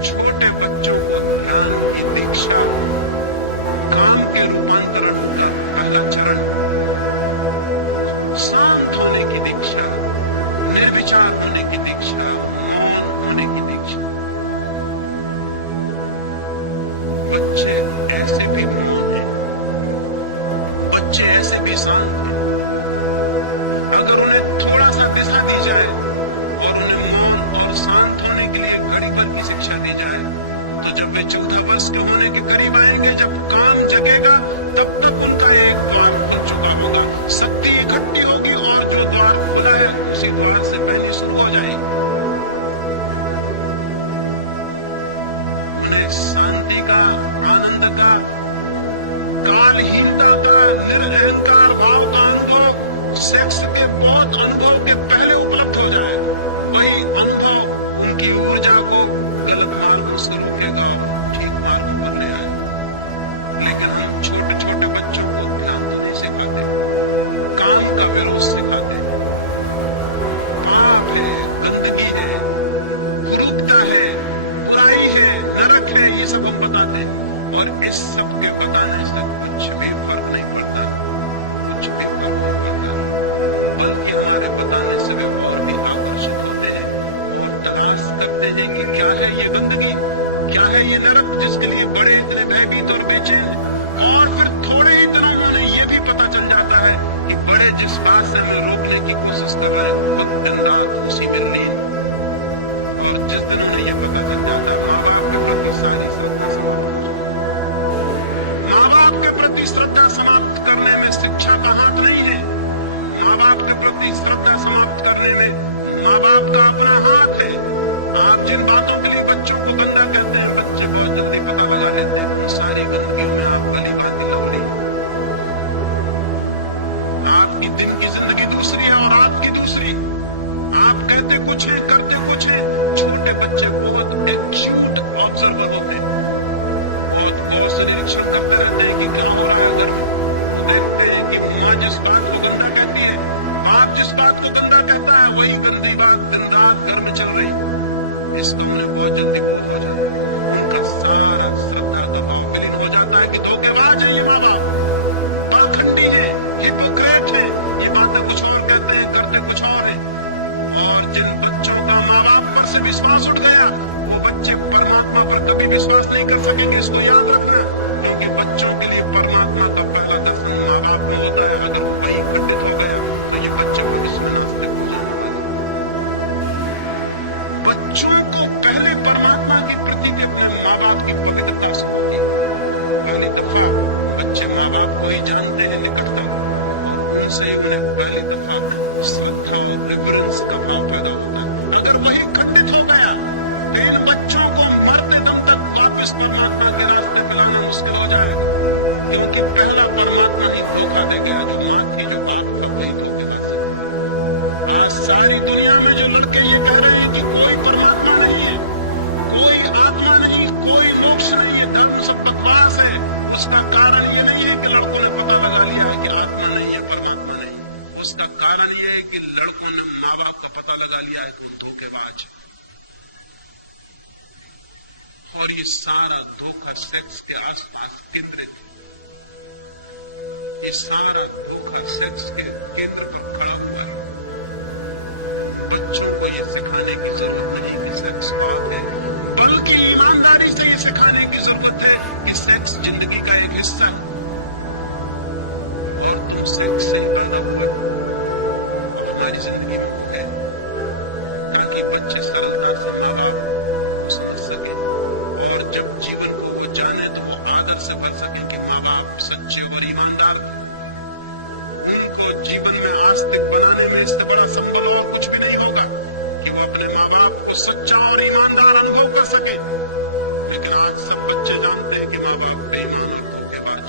छोटे बच्चों को ध्यान की दीक्षा काम के रूपांतरण का पहला चरण, शांत होने की दीक्षा, निर्विचार होने की दीक्षा, मौन होने की दीक्षा। बच्चे ऐसे भी मौन हैं, बच्चे ऐसे भी शांत हैं। अगर उन्हें थोड़ा सा दिशा दी जाए और उन्हें मौन और शांत होने के लिए घड़ी भर की शिक्षा दी जाए, तो जब वे 14 वर्ष के होने के करीब आएंगे, जब काम जगेगा, तब तक उनका एक द्वार खुल चुका होगा, शक्ति इकट्ठी होगी और जो द्वार खुला है उसी द्वार से बहनी शुरू हो जाएगी। उन्हें शांति का, आनंद का, कालहीनता का, निरअहंकार भाव का अनुभव सेक्स के बहुत अनुभव के पहले उपलब्ध हो जाए। वही अनुभव उनकी ऊर्जा को गलत मार्ग से रोकेगा और ठीक मार्ग पर ले आए। लेकिन हम छोटे छोटे बच्चों को ध्यान तो नहीं सिखाते, काम का विरोध सिखाते। पाप है, गंदगी है, कुरूपता है, बुराई है, नरक है, ये सब हम बताते हैं। और इस सब के बताने से कुछ भी फर्क नहीं पड़ता, कुछ भी फर्क नहीं पड़ता, बल्कि हमारे बताने से वे और भी आकर्षित होते हैं और तलाश करते हैं कि क्या है ये गंदगी, क्या है ये नरक, जिसके लिए बड़े इतने भयभीत और बेचैन हैं। और फिर थोड़े ही दिनों में उन्हें ये भी पता चल जाता है कि बड़े जिस बात से हमें रोकने की कोशिश कर रहे हैं वो दिन रात उसी में लीन। और जिस दिन उन्हें ये पता चल जाता है, माँ बाप के प्रति सारी श्रद्धा समाप्त हो जाती है। माँ बाप के प्रति श्रद्धा समाप्त करने में शिक्षा का हाथ नहीं है। माँ बाप के प्रति श्रद्धा समाप्त करने में माँ बाप का अपना हाथ है। आप जिन बातों के लिए बच्चों को गंदा कहते हैं, बच्चे बहुत जल्दी पता लगा लेते हैं। सारी गंदगियों में आप गली बाती लवली, आपकी दिन की जिंदगी दूसरी है और आपकी दूसरी। आप कहते कुछ है, करते कुछ है। छोटे बच्चे बहुत एक्यूट ऑब्जर्वर होते हैं, बहुत गौर से निरीक्षण करते रहते हैं कि क्या हो रहा है घर में। तो देखते हैं कि माँ जिस बात को गंदा कहती है, बाप जिस बात को गंदा कहता है, वही गंदी बात दिन रात घर में चल रही। इसका उन्हें बहुत जल्दी बोध हो जाता है। उनका सारा श्रद्धा का भाव विलीन हो जाता है कि धोखेबाज है ये माँ बाप, पाखंडी है, हिपोक्रेट है, ये बातें कुछ और कहते हैं, करते कुछ और है। और जिन बच्चों का माँ बाप पर से विश्वास पर कभी विश्वास नहीं कर सकेंगे, इसको याद रखना। क्योंकि बच्चों के लिए परमात्मा का पहला दर्शन माँ बाप में होता है। अगर वही खंडित हो गया तो ये बच्चे भविष्य में नास्तिक हो जाने वाले। बच्चों को पहले परमात्मा की प्रति अपने माँ बाप की पवित्रता से होती है। पहली दफा बच्चे माँ बाप को ही जानते हैं निकटता, और उनसे उन्हें पहली दफा श्रद्धा और रेफरेंस का भाव पैदा होता है। अगर वही खंडित हो गया तो इन बच्चों को मरते दम तक वापस परमात्मा के रास्ते पे लाना मुश्किल हो जाएगा। क्योंकि पहला परमात्मा ही धोखा दे गया। जो माँ थी, जो बाप था, वही धोखेबाज है। आज सारी दुनिया में जो लड़के ये कह रहे हैं कि कोई परमात्मा नहीं है, कोई आत्मा नहीं, कोई मोक्ष नहीं है, धर्म सब बकवास है, उसका कारण ये नहीं है कि लड़कों ने पता लगा लिया है कि आत्मा नहीं है, परमात्मा नहीं। उसका कारण ये है कि लड़कों ने माँ बाप का पता लगा लिया है कि उन धोखेबाज। और ये सारा धोखा सेक्स के आसपास केंद्रित है। ये सारा धोखा सेक्स के केंद्र पर खड़ा हुआ है। बच्चों को ये सिखाने की जरूरत नहीं कि सेक्स पाप है, बल्कि ईमानदारी से ये सिखाने की जरूरत है कि सेक्स जिंदगी का एक हिस्सा है और तुम सेक्स से पैदा हुए और हमारी जिंदगी में हो गए, ताकि बच्चे सरलता से माँ बाप को समझ सके और जब जीवन को वो जाने तो वो आदर से भर सके कि माँ बाप सच्चे और ईमानदार थे। उनको जीवन में आस्तिक बनाने में इससे बड़ा संबल और कुछ भी नहीं होगा कि वो अपने माँ बाप को सच्चा और ईमानदार अनुभव कर सके। लेकिन आज सब बच्चे जानते हैं कि माँ बाप बेईमान और धोखेबाज।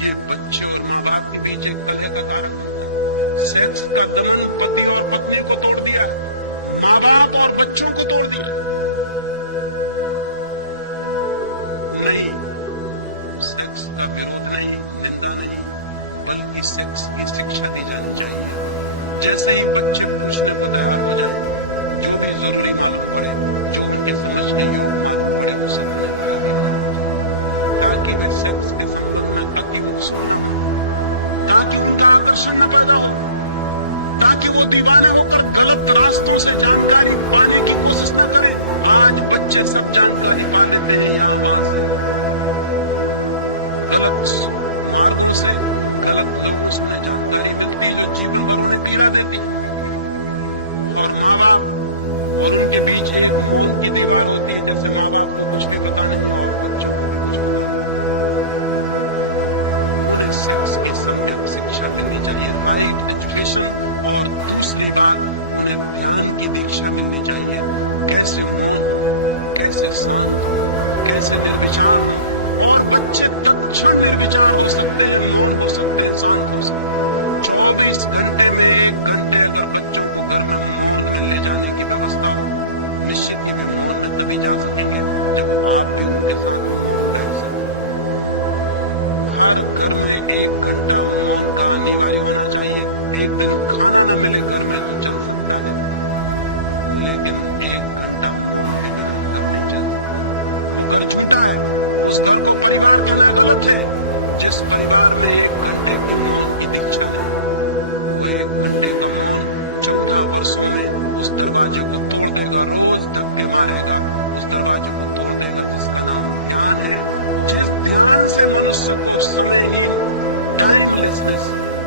ये बच्चे और माँ बाप के बीच एक कलह का कारण है। सेक्स का दमन पति और पत्नी को तोड़ दिया है, माँ बाप और बच्चों को तोड़ दिया। नहीं, सेक्स का विरोध नहीं, निंदा नहीं, बल्कि सेक्स की शिक्षा दी जानी चाहिए। जैसे ही बच्चे पूछने को तैयार हो जाए, जो भी जरूरी मालूम पड़े, जो उनके समझने योग्य मालूम पड़े, उसे उन्हें बता दें, ताकि वे सेक्स के संबंध में अतिमुख न हो, ताकि उनका आकर्षण न पैदा हो, ताकि वो दीवाने होकर गलत रास्तों से जानकारी पाने की कोशिश न करें। आज बच्चे सब जानकारी पा लेते हैं यहाँ वहां से, गलत मार्गों से, गलत लोगों से उन्हें जानकारी मिलती है जो जीवन भर उन्हें पीड़ा देती। और माँ बाप और उनके बीच एक मौन की दीवार होती है, जैसे माँ बाप को कुछ भी पता नहीं और बच्चों को भी कुछ पता नहीं। उन्हें सेक्स की सम्यक शिक्षा मिलनी चाहिए, राइट एजुकेशन। और दूसरी बात, उन्हें ध्यान की दीक्षा मिलनी चाहिए। कैसे मौन हो, कैसे शांत हो, कैसे निर्विचार हो। और बच्चे तत्क्षण निर्विचार हो सकते हैं, मौन हो सकते हैं, शांत हो सकते हैं। 24 घंटे में 1 घंटे अगर बच्चों को घर में मौन में ले जाने की व्यवस्था हो, निश्चित ही वे मौन में तभी जा सकेंगे जब आप भी उनके साथ मौन बैठ सकें। हर घर में 1 घंटा मौन का अनिवार्य होना चाहिए। एक दिन खाना न मिले घर में तो चल सकता है, लेकिन 1 घंटा मौन के बिना घर नहीं चल सकता। अगर झूठा है, उस घर को परिवार कहना गलत है। जिस परिवार में 1 घंटे की मौन की दीक्षा है, वो 1 घंटे का मौन 14 वर्षों में उस दरवाजे को तोड़ देगा, रोज धक्के मारेगा, उस दरवाजे को तोड़ देगा जिसका नाम ध्यान है। जिस ध्यान से मनुष्य को समयहीन, टाइमलेसनेस,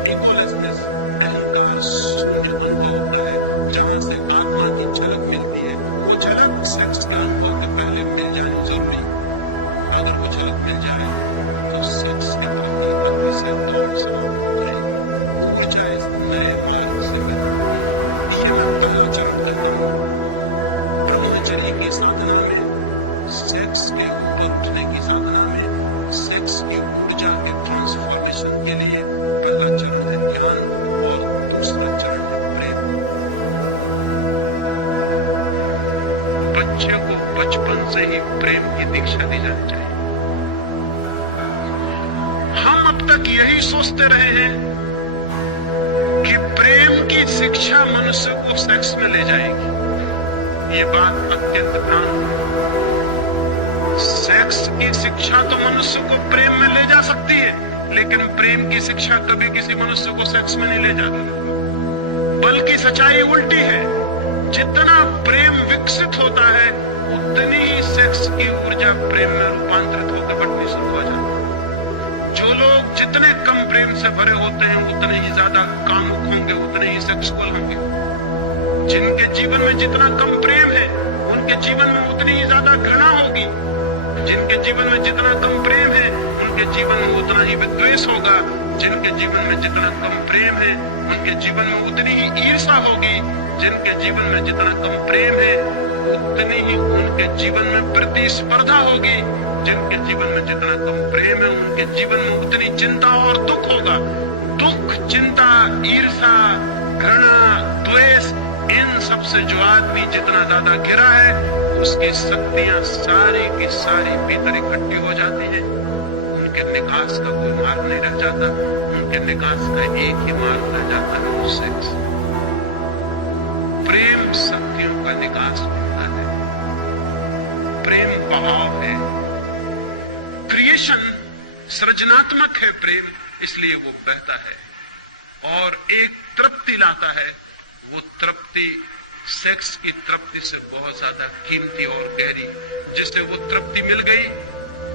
इगोलेसनेस, अहंकार शून्य अनुभव होता है, जहां से आत्मा की झलक मिलती है। वो झलक सेक्स के अनुभव के पहले मिल जानी जरूरी। अगर वो झलक मिल जाए तो सेक्स के प्रति अतिशय दौड़ समाप्त करें, तो चाहे नए मार्ग से मिले। ये मैं पहला चरण कहता हूँ। ब्रह्मचर्य की साधना में, सेक्स के ऊपर उठने की साधना में, सेक्स की ऊर्जा के ट्रांसफॉर्मेशन के लिए पहला चरण है ध्यान और दूसरा चरण है प्रेम। बच्चे को बचपन से ही प्रेम की दीक्षा दी जानी चाहिए। हम अब तक यही सोचते रहे हैं कि प्रेम की शिक्षा मनुष्य को सेक्स में ले जाएगी। ये बात अत्यंत भ्रांत है। सेक्स की शिक्षा तो मनुष्य को प्रेम में ले जा सकती है, लेकिन प्रेम की शिक्षा कभी किसी मनुष्य को सेक्स में नहीं ले जाती। बल्कि सच्चाई उल्टी है। जितना प्रेम विकसित होता है उतनी ही सेक्स की ऊर्जा प्रेम में रूपांतरित होकर बढ़नी शुरू हो जाती है। जो लोग जितने कम प्रेम से भरे होते हैं उतने ही ज्यादा कामुक होंगे, उतने ही सेक्सुअल होंगे। जिनके जीवन में जितना कम प्रेम है उनके जीवन में उतनी ही ज्यादा घृणा होगी। जिनके जीवन में जितना कम प्रेम है उनके जीवन में उतना ही विद्वेष होगा। जिनके जीवन में जितना कम प्रेम है उनके जीवन में उतनी ही ईर्ष्या होगी। जिनके जीवन में जितना कम प्रेम है उतनी ही उनके जीवन में प्रतिस्पर्धा होगी। जिनके जीवन में जितना कम प्रेम है उनके जीवन में उतनी चिंता और दुख होगा। दुख, चिंता, ईर्ष्या, घृणा, द्वेष, इन सबसे जो आदमी जितना ज्यादा घिरा है उसकी शक्तियां सारी की सारी भीतर इकट्ठी हो जाती है। उनके निकास का कोई मार्ग नहीं रह जाता। उनके निकास का एक ही मार्ग रह जाता है, वो सेक्स। प्रेम शक्तियों का निकास होता है। प्रेम बहाव है। क्रिएशन सृजनात्मक है प्रेम, इसलिए वो बहता है और एक तृप्ति लाता है। वो तृप्ति सेक्स की तृप्ति से बहुत ज्यादा कीमती और गहरी। जिससे वो तृप्ति मिल गई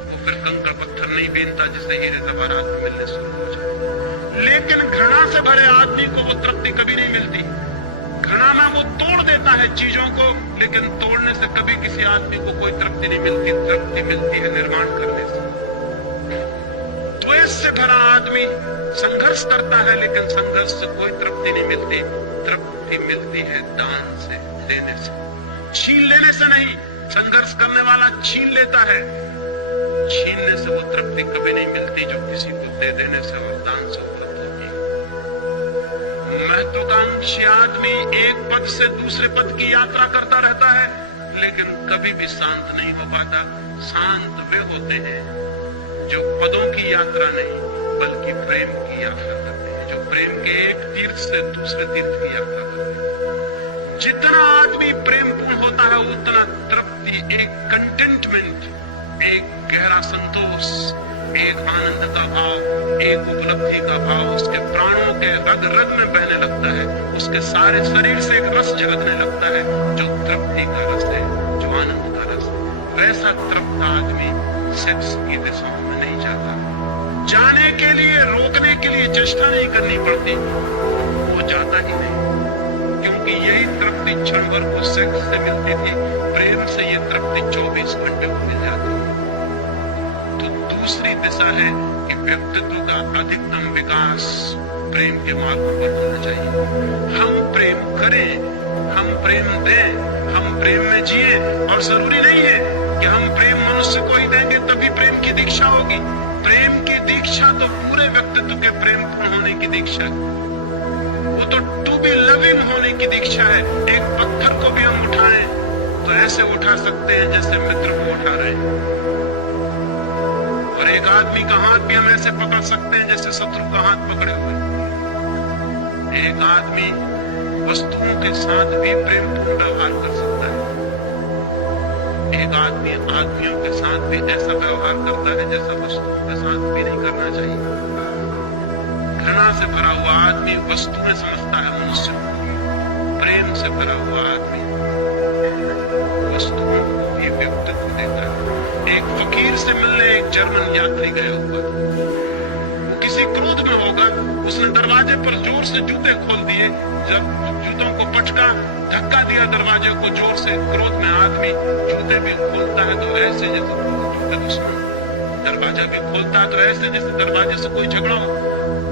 वो फिर कंकड़ पत्थर नहीं बीनता, जिससे हीरे जवाहरात मिलने शुरू हो जाते। लेकिन घृणा से भरे आदमी को वो तृप्ति कभी नहीं मिलती। घृणा में वो तोड़ देता है चीजों को, लेकिन तोड़ने से कभी किसी आदमी को कोई तृप्ति नहीं मिलती। तृप्ति मिलती है निर्माण करने से। द्वेष से भरा आदमी संघर्ष करता है, लेकिन संघर्ष से कोई तृप्ति नहीं मिलती। तृप्ति मिलती है दान से, देने से, छीन लेने से नहीं। संघर्ष करने वाला छीन लेता है, छीनने से वो तृप्ति कभी नहीं मिलती जो किसी को दे देने से और दान से उपलब्ध होती है। महत्वाकांक्षी आदमी एक पद से दूसरे पद की यात्रा करता रहता है, लेकिन कभी भी शांत नहीं हो पाता। शांत वे होते हैं जो पदों की यात्रा नहीं बल्कि प्रेम की यात्रा करते हैं, जो प्रेम के एक तीर्थ से दूसरे तीर्थ की यात्रा करते हैं। जितना आदमी प्रेम पूर्ण होता है उतना तृप्ति, एक कंटेंटमेंट, एक गहरा संतोष, एक आनंद का भाव, एक उपलब्धि का भाव उसके प्राणों के रग रग में बहने लगता है। उसके सारे शरीर से एक रस झलकने लगता है जो तृप्ति का रस है, जो आनंद का रस है। वैसा तृप्त आदमी सेक्स की दिशाओं में नहीं जाता। जाने के लिए, रोकने के लिए चेष्टा नहीं करनी पड़ती, वो जाता ही नहीं। क्योंकि यही तृप्ति क्षण भर को सेक्स से मिलती थी, प्रेम से ये तृप्ति 24 घंटे को मिल जाती। तो दूसरी दिशा है कि व्यक्तित्व का अधिकतम विकास प्रेम के मार्ग पर होना चाहिए। हम प्रेम करें, हम प्रेम दें, हम प्रेम में जिए। और जरूरी नहीं है कि हम प्रेम मनुष्य को ही देंगे तभी प्रेम की दीक्षा होगी। प्रेम की दीक्षा तो पूरे व्यक्तित्व के प्रेम पूर्ण होने की दीक्षा है। वो तो टू बी लविंग होने की दीक्षा है। एक पत्थर को भी हम उठाएं तो ऐसे उठा सकते हैं जैसे मित्र को उठा रहे हैं, और एक आदमी का हाथ भी हम ऐसे पकड़ सकते हैं जैसे शत्रु का हाथ पकड़े हुए। एक आदमी वस्तुओं के साथ भी प्रेमपूर्ण व्यवहार कर सकता है। एक आदमी आदमियों के साथ भी ऐसा व्यवहार करता है जैसा वस्तुओं के साथ भी नहीं करना चाहिए। घृणा से भरा हुआ आदमी वस्तुएं समझता है मनुष्य को, प्रेम से भरा हुआ आदमी वस्तुओं को भी व्यक्तित्व देता है। एक फकीर से मिलने एक जर्मन यात्री गया हुआ, वो किसी क्रोध में होगा, उसने दरवाजे पर जोर से जूते खोल दिए। जब जूतों को पटका, धक्का दिया दरवाजे को जोर से। क्रोध में आदमी जूते भी खोलता है तो ऐसे जैसे जूते दुश्मन, दरवाजा भी खोलता है तो ऐसे जैसे दरवाजे से कोई झगड़ा हो।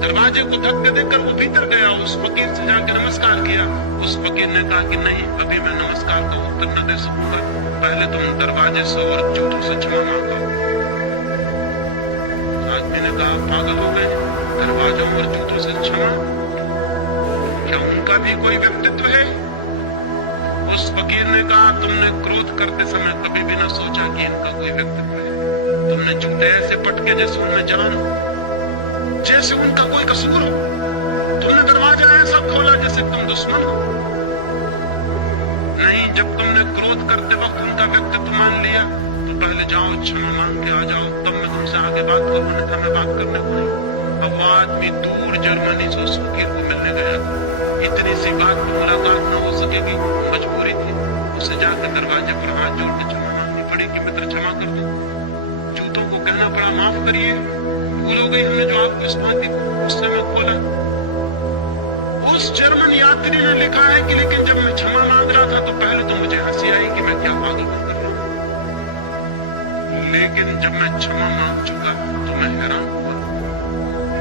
दरवाजे को धक्के देकर वो भीतर गया, उस फकीर से जाकर नमस्कार किया। उस फकीर ने कहा कि नहीं, अभी मैं नमस्कार का उत्तर न दे सकूंगा, पहले तुम दरवाजे से और जूतों से क्षमा मांगो। आदमी ने कहा पागल हो गए, दरवाजों और जूतों से क्षमा? क्या उनका भी कोई व्यक्तित्व है? उस फकीर ने कहा तुमने क्रोध करते समय कभी भी न सोचा कि इनका कोई व्यक्तित्व है। तुमने जूते ऐसे पटके जैसे उनमें जान हो, जैसे उनका कोई कसूर हो। तुमने दरवाजा ऐसा खोला जैसे तुम दुश्मन हो। नहीं, जब तुमने क्रोध करते वक्त उनका व्यक्तित्व मान लिया तो पहले जाओ क्षमा मांग के आ जाओ, तब मैं तुमसे आगे बात करूं, अन्यथा मैं बात करने को नहीं। अब वो आदमी दूर जर्मनी से उस फकीर को मिलने गया था। इतनी सी बात पर मुलाकात न हो सकेगी, मजबूरी थी। उसे जाकर दरवाजे पर हाथ जोड़ के क्षमा मांगनी पड़ी कि मित्र क्षमा कर दो। जूतों को कहना पड़ा माफ करिए, भूल हो गई हमने जो आपको इस भांति गुस्से में खोला। उस जर्मन यात्री ने लिखा है कि लेकिन जब मैं क्षमा मांग रहा था तो पहले तो मुझे हंसी आई कि मैं क्या पागलपन कर रहा हूं, लेकिन जब मैं क्षमा मांग चुका तो मैं हैरान हुआ।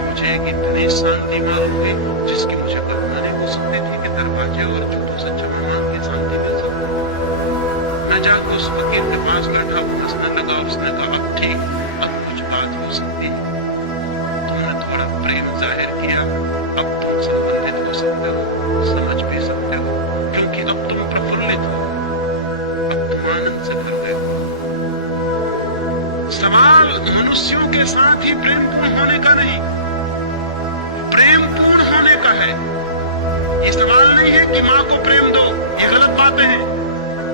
मुझे एक इतनी शांति मालूम हुई जिसकी मुझे कल्पना नहीं हो सकती थी कि दरवाजे और जूतों से क्षमा मांग के शांति मिल सकती। मैं जाकर उस फकीर के पास बैठा, हंसने लगा। उसने कहा अब ठीक, अब कुछ बात हो सकती है, तुमने थोड़ा प्रेम जाहिर किया, अब तुम संबंधित हो सकते हो, समझ भी सकते हो, क्योंकि अब तुम प्रफुल्लित हो, अब तुम आनंद से भर गए हो। सवाल मनुष्यों के साथ ही प्रेमपूर्ण होने का नहीं, प्रेमपूर्ण होने का है। ये सवाल नहीं है कि माँ को प्रेम दो, ये गलत बातें हैं।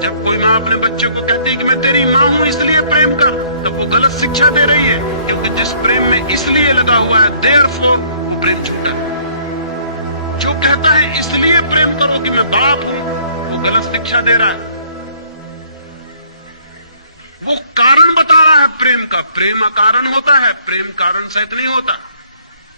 जब कोई माँ अपने बच्चे को कहती है कि मैं तेरी माँ हूं इसलिए प्रेम कर, तब वो गलत शिक्षा दे रही है, क्योंकि जिस प्रेम में इसलिए लगा हुआ है देयरफॉर वो प्रेम झूठा है। जो कहता है इसलिए प्रेम करो कि मैं बाप हूं, वो गलत शिक्षा दे रहा है। वो कारण बता रहा है प्रेम का। प्रेम अकारण होता है, प्रेम कारण सहित नहीं होता।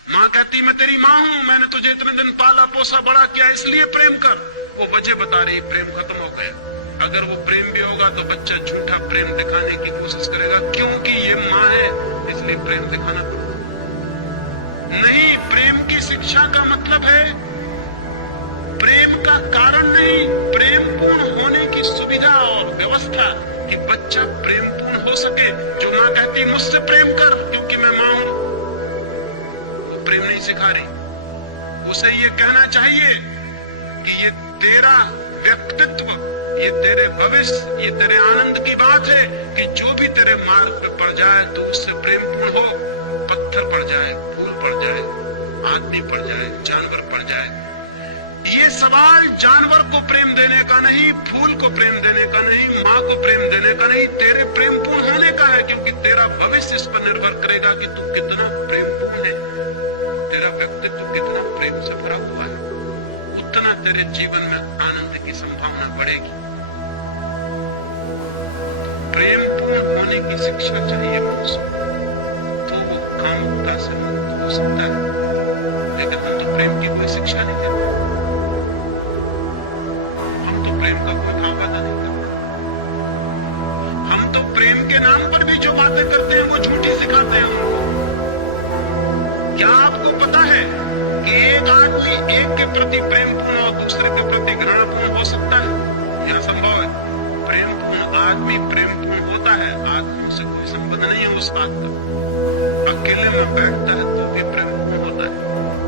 माँ कहती मैं तेरी माँ हूं, मैंने तुझे इतने दिन पाला पोसा बड़ा किया इसलिए प्रेम कर, वो वजह बता रही, प्रेम खत्म हो गया। अगर वो प्रेम भी होगा तो बच्चा झूठा प्रेम दिखाने की कोशिश करेगा, क्योंकि ये माँ है इसलिए प्रेम दिखाना पड़ेगा। नहीं, प्रेम की शिक्षा का मतलब है प्रेम का कारण नहीं, प्रेम पूर्ण होने की सुविधा और व्यवस्था कि बच्चा प्रेम पूर्ण हो सके। जो माँ कहती मुझसे प्रेम कर क्योंकि मैं माँ हूं, वो प्रेम नहीं सिखा रही। उसे ये कहना चाहिए कि ये तेरा व्यक्तित्व, ये तेरे भविष्य, ये तेरे आनंद की बात है कि जो भी तेरे मार्ग पे पड़ जाए तो उससे प्रेम पूर्ण हो। पत्थर पड़ जाए, फूल पड़ जाए, आदमी पड़ जाए, जानवर पड़ जाए। ये सवाल जानवर को प्रेम देने का नहीं, फूल को प्रेम देने का नहीं, माँ को प्रेम देने का नहीं, तेरे प्रेम पूर्ण होने का है, क्योंकि तेरा भविष्य इस पर निर्भर करेगा कि तू कितना प्रेम पूर्ण है, तेरा व्यक्तित्व कितना प्रेम से भरा हुआ है, उतना तेरे जीवन में आनंद की संभावना बढ़ेगी। प्रेम पूर्ण होने की शिक्षा चाहिए मनुष्य, तो वो कामुकता से मुक्त हो सकता है। लेकिन हम तो प्रेम की कोई शिक्षा नहीं देते, हम तो प्रेम का कोई भाव वादा नहीं करते। हम तो प्रेम के नाम पर भी जो बातें करते हैं वो झूठी सिखाते हैं उनको। क्या आपको पता है कि एक आदमी एक के प्रति प्रेमपूर्ण और दूसरे के प्रति घृणापूर्ण हो सकता है? यह संभव है। प्रेमपूर्ण आदमी प्रेमपूर्ण होता है, आत्मा से कोई संबंध नहीं है उस बात का। अकेले में बैठता है तो भी प्रेमपूर्ण होता है,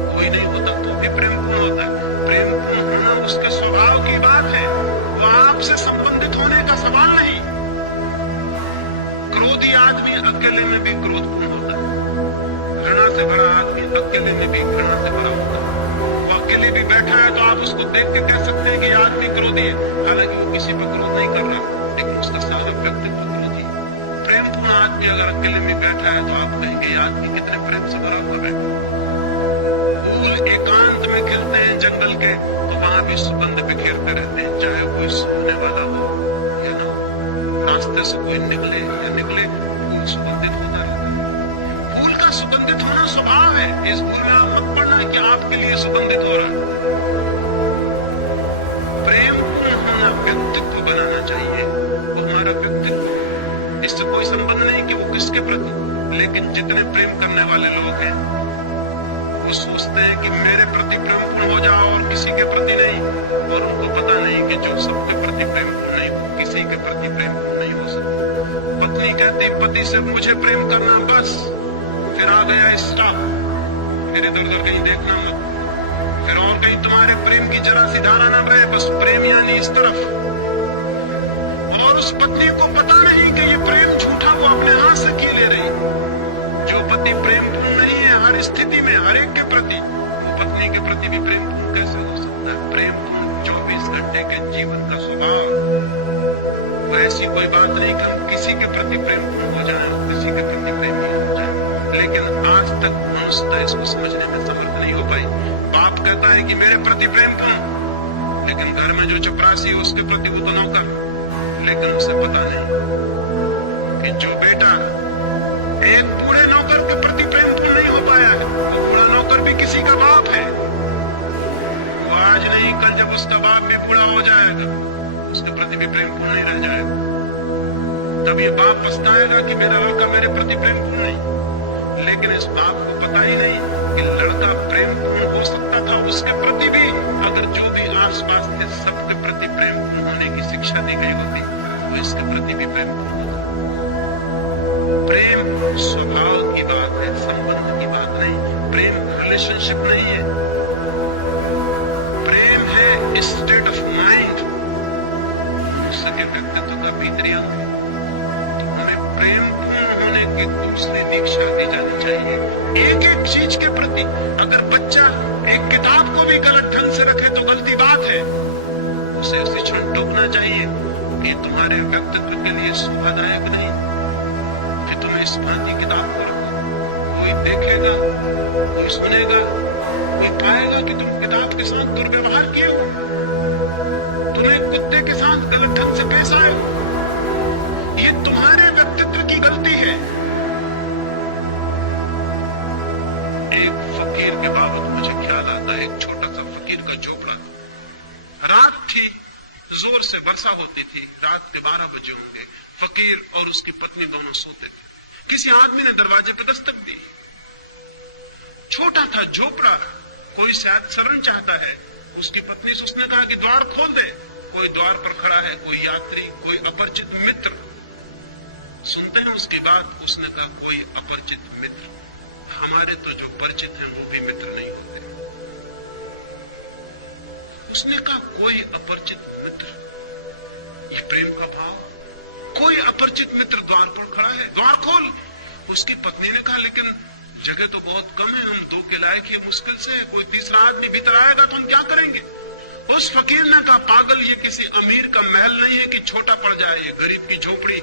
कोई नहीं होता तो भी प्रेमपूर्ण होता है। प्रेमपूर्ण होना उसके स्वभाव की बात है, वो आपसे संबंधित होने का सवाल नहीं। क्रोधी आदमी अकेले में भी क्रोधपूर्ण होता है, घृणा से भरा आदमी अकेले में भी घृणा से भरा होता है। वो अकेले भी बैठा है तो आप उसको देख के कह सकते हैं कि ये आदमी क्रोधी है, हालांकि वो किसी पर क्रोध नहीं कर रहा, लेकिन उसका सारा व्यक्तित्व क्रोधी है। प्रेमपूर्ण आदमी अगर अकेले में बैठा है तो आप कहेंगे ये आदमी कितने प्रेम से भरा हुआ है। फूल एकांत में खिलते हैं जंगल के तो वहां भी सुगंध बिखेरते रहते हैं, चाहे कोई सोने वाला हो या ना, रास्ते से कोई निकले या निकले, फूल सुगंधित होता रहता है। फूल का सुगंधित होना स्वभाव है, इस भूल में आप मत पड़ना कि आपके लिए सुगंधित हो रहा है। प्रेम पूर्ण होना व्यक्तित्व बनाना चाहिए, वो हमारा व्यक्तित्व, इससे कोई संबंध नहीं कि वो किसके प्रति, लेकिन जितने प्रेम करने वाले लोग हैं वो सोचते हैं कि मेरे प्रति प्रेमपूर्ण हो जाओ और किसी के प्रति नहीं, और उनको पता नहीं कि जो सबके प्रति प्रेमपूर्ण नहीं वो किसी के प्रति प्रेमपूर्ण नहीं हो सकता। पत्नी कहती पति से मुझे प्रेम करना बस, फिर आ गया स्टॉप, फिर इधर उधर कहीं देखना मत, फिर और कहीं तुम्हारे प्रेम की जरा सी धारा न बहे, बस प्रेम यानी इस तरफ। और उस पत्नी को पता नहीं कि ये प्रेम झूठा वो अपने हाथ से की ले रही। जो पति प्रेमपूर्ण नहीं है हर स्थिति में हर एक के प्रति, वो पत्नी के प्रति भी प्रेमपूर्ण कैसे हो सकता है? प्रेमपूर्ण 24 घंटे के जीवन का स्वभाव। वैसी कोई बात नहीं कि हम किसी के प्रति प्रेमपूर्ण हो जाएं, किसी के प्रति प्रेमी हो जाएं, लेकिन आज तक मनुष्यता इसको समझने में समर्थ नहीं हो पाई। बाप कहता है कि मेरे प्रति प्रेम पूर्ण, लेकिन घर में जो चपरासी है उसके प्रति वो तो नौकर। लेकिन उसे पता नहीं कि जो बेटा एक बूढ़े नौकर के प्रति प्रेम पूर्ण नहीं हो पाया है, वो बूढ़ा नौकर भी किसी का बाप है। वो आज नहीं कल जब उसका बाप भी बूढ़ा हो जाएगा, उसके प्रति भी प्रेम पूर्ण नहीं रह जाएगा। तब ये बाप पछताएगा कि मेरा लड़का मेरे प्रति प्रेम पूर्ण नहीं। लेकिन इस बाप को पता ही नहीं कि लड़का प्रेम पूर्ण हो सकता था उसके प्रति भी, अगर जो भी आसपास थे सबके प्रति प्रेम पूर्ण होने की शिक्षा दी गई होती तो इसके प्रति भी प्रेम पूर्ण होता। प्रेम स्वभाव की बात है, संबंध की बात नहीं। प्रेम रिलेशनशिप नहीं है, प्रेम है स्टेट ऑफ माइंड, उसके व्यक्तित्व का भीतरी अंग। तो हमें प्रेम पूर्ण होने की दूसरी दीक्षा दी जानी चाहिए एक एक चीज के प्रति। अगर बच्चा एक किताब को भी गलत ढंग से रखे तो गलती बात है, उसे उसी क्षण टोकना चाहिए कि तुम्हारे व्यक्तित्व के लिए शोभादायक नहीं, कि तुम इस भांति किताब को रखो। कोई देखेगा, कोई सुनेगा, कोई पाएगा कि तुम किताब के साथ दुर्व्यवहार किए हो, तुम एक कुत्ते के साथ गलत ढंग से पेश आए हो। ये तुम्हारे व्यक्तित्व की गलती है। एक फकीर के बाबत मुझे ख्याल आता है, एक छोटा सा फकीर का झोपड़ा। रात थी, जोर से वर्षा होती थी, रात के 12 बजे होंगे। फकीर और उसकी पत्नी दोनों सोते थे। किसी आदमी ने दरवाजे पर दस्तक दी। छोटा था झोपड़ा, कोई शायद शरण चाहता है। उसकी पत्नी से उसने कहा कि द्वार खोल दे। कोई द्वार पर खड़ा है, कोई यात्री, कोई अपरिचित मित्र। सुनते हैं उसकी बात, उसने कहा कोई अपरिचित मित्र। हमारे तो जो परिचित हैं वो भी मित्र नहीं होते। उसने कहा कोई अपरिचित मित्र, ये प्रेम का भाव। कोई अपरिचित मित्र द्वार पर खड़ा है, द्वार खोल। उसकी पत्नी ने कहा लेकिन जगह तो बहुत कम है, हम 2 के लायक ही मुश्किल से है, कोई तीसरा आदमी भीतर आएगा तो हम क्या करेंगे। उस फकीर ने कहा पागल, ये किसी अमीर का महल नहीं है कि छोटा पड़ जाए, ये गरीब की झोपड़ी।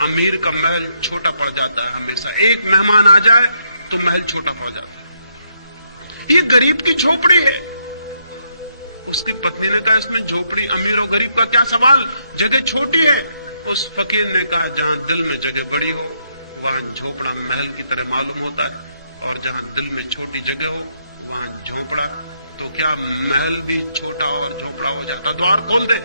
अमीर का महल छोटा पड़ जाता है हमेशा, एक मेहमान आ जाए तो महल छोटा पड़ जाता है। ये गरीब की झोपड़ी है। उसकी पत्नी ने कहा इसमें झोपड़ी अमीर और गरीब का क्या सवाल, जगह छोटी है। उस फकीर ने कहा जहां दिल में जगह बड़ी हो वहां झोपड़ा महल की तरह मालूम होता है, और जहां दिल में छोटी जगह हो वहां झोपड़ा। तो क्या महल भी छोटा और झोपड़ा हो जाता। द्वार खोल दे।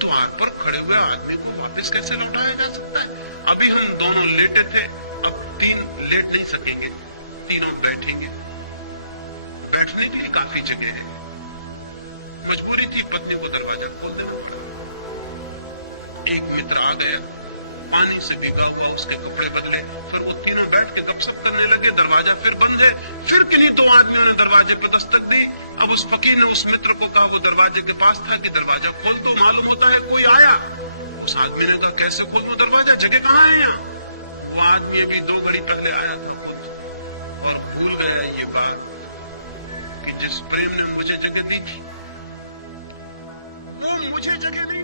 द्वार पर खड़े हुए आदमी को वापस कैसे लौटाया जा सकता है। अभी हम दोनों लेटे थे, अब 3 लेट नहीं सकेंगे, तीनों बैठेंगे। बैठने के लिए काफी जगह है। मजबूरी थी, पत्नी को दरवाजा खोल देना पड़ा। एक मित्र आ गया, पानी से भीगा हुआ, उसके कपड़े बदले, फिर वो तीनों बैठ के गपशप करने लगे। दरवाजा फिर बंद है। फिर किन्हीं 2 आदमियों ने दरवाजे पर दस्तक दी। अब उस फकीर ने उस मित्र को कहा, वो दरवाजे के पास था, कि दरवाजा खोल दो, मालूम होता है कोई आया। उस आदमी ने कहा कैसे खोल दो दरवाजा, जगह कहाँ है यहाँ। वो आदमी अभी 2 घड़ी पहले आया था खुद, और भूल गया ये बात कि जिस प्रेम ने मुझे जगह दी थी वो मुझे जगह नहीं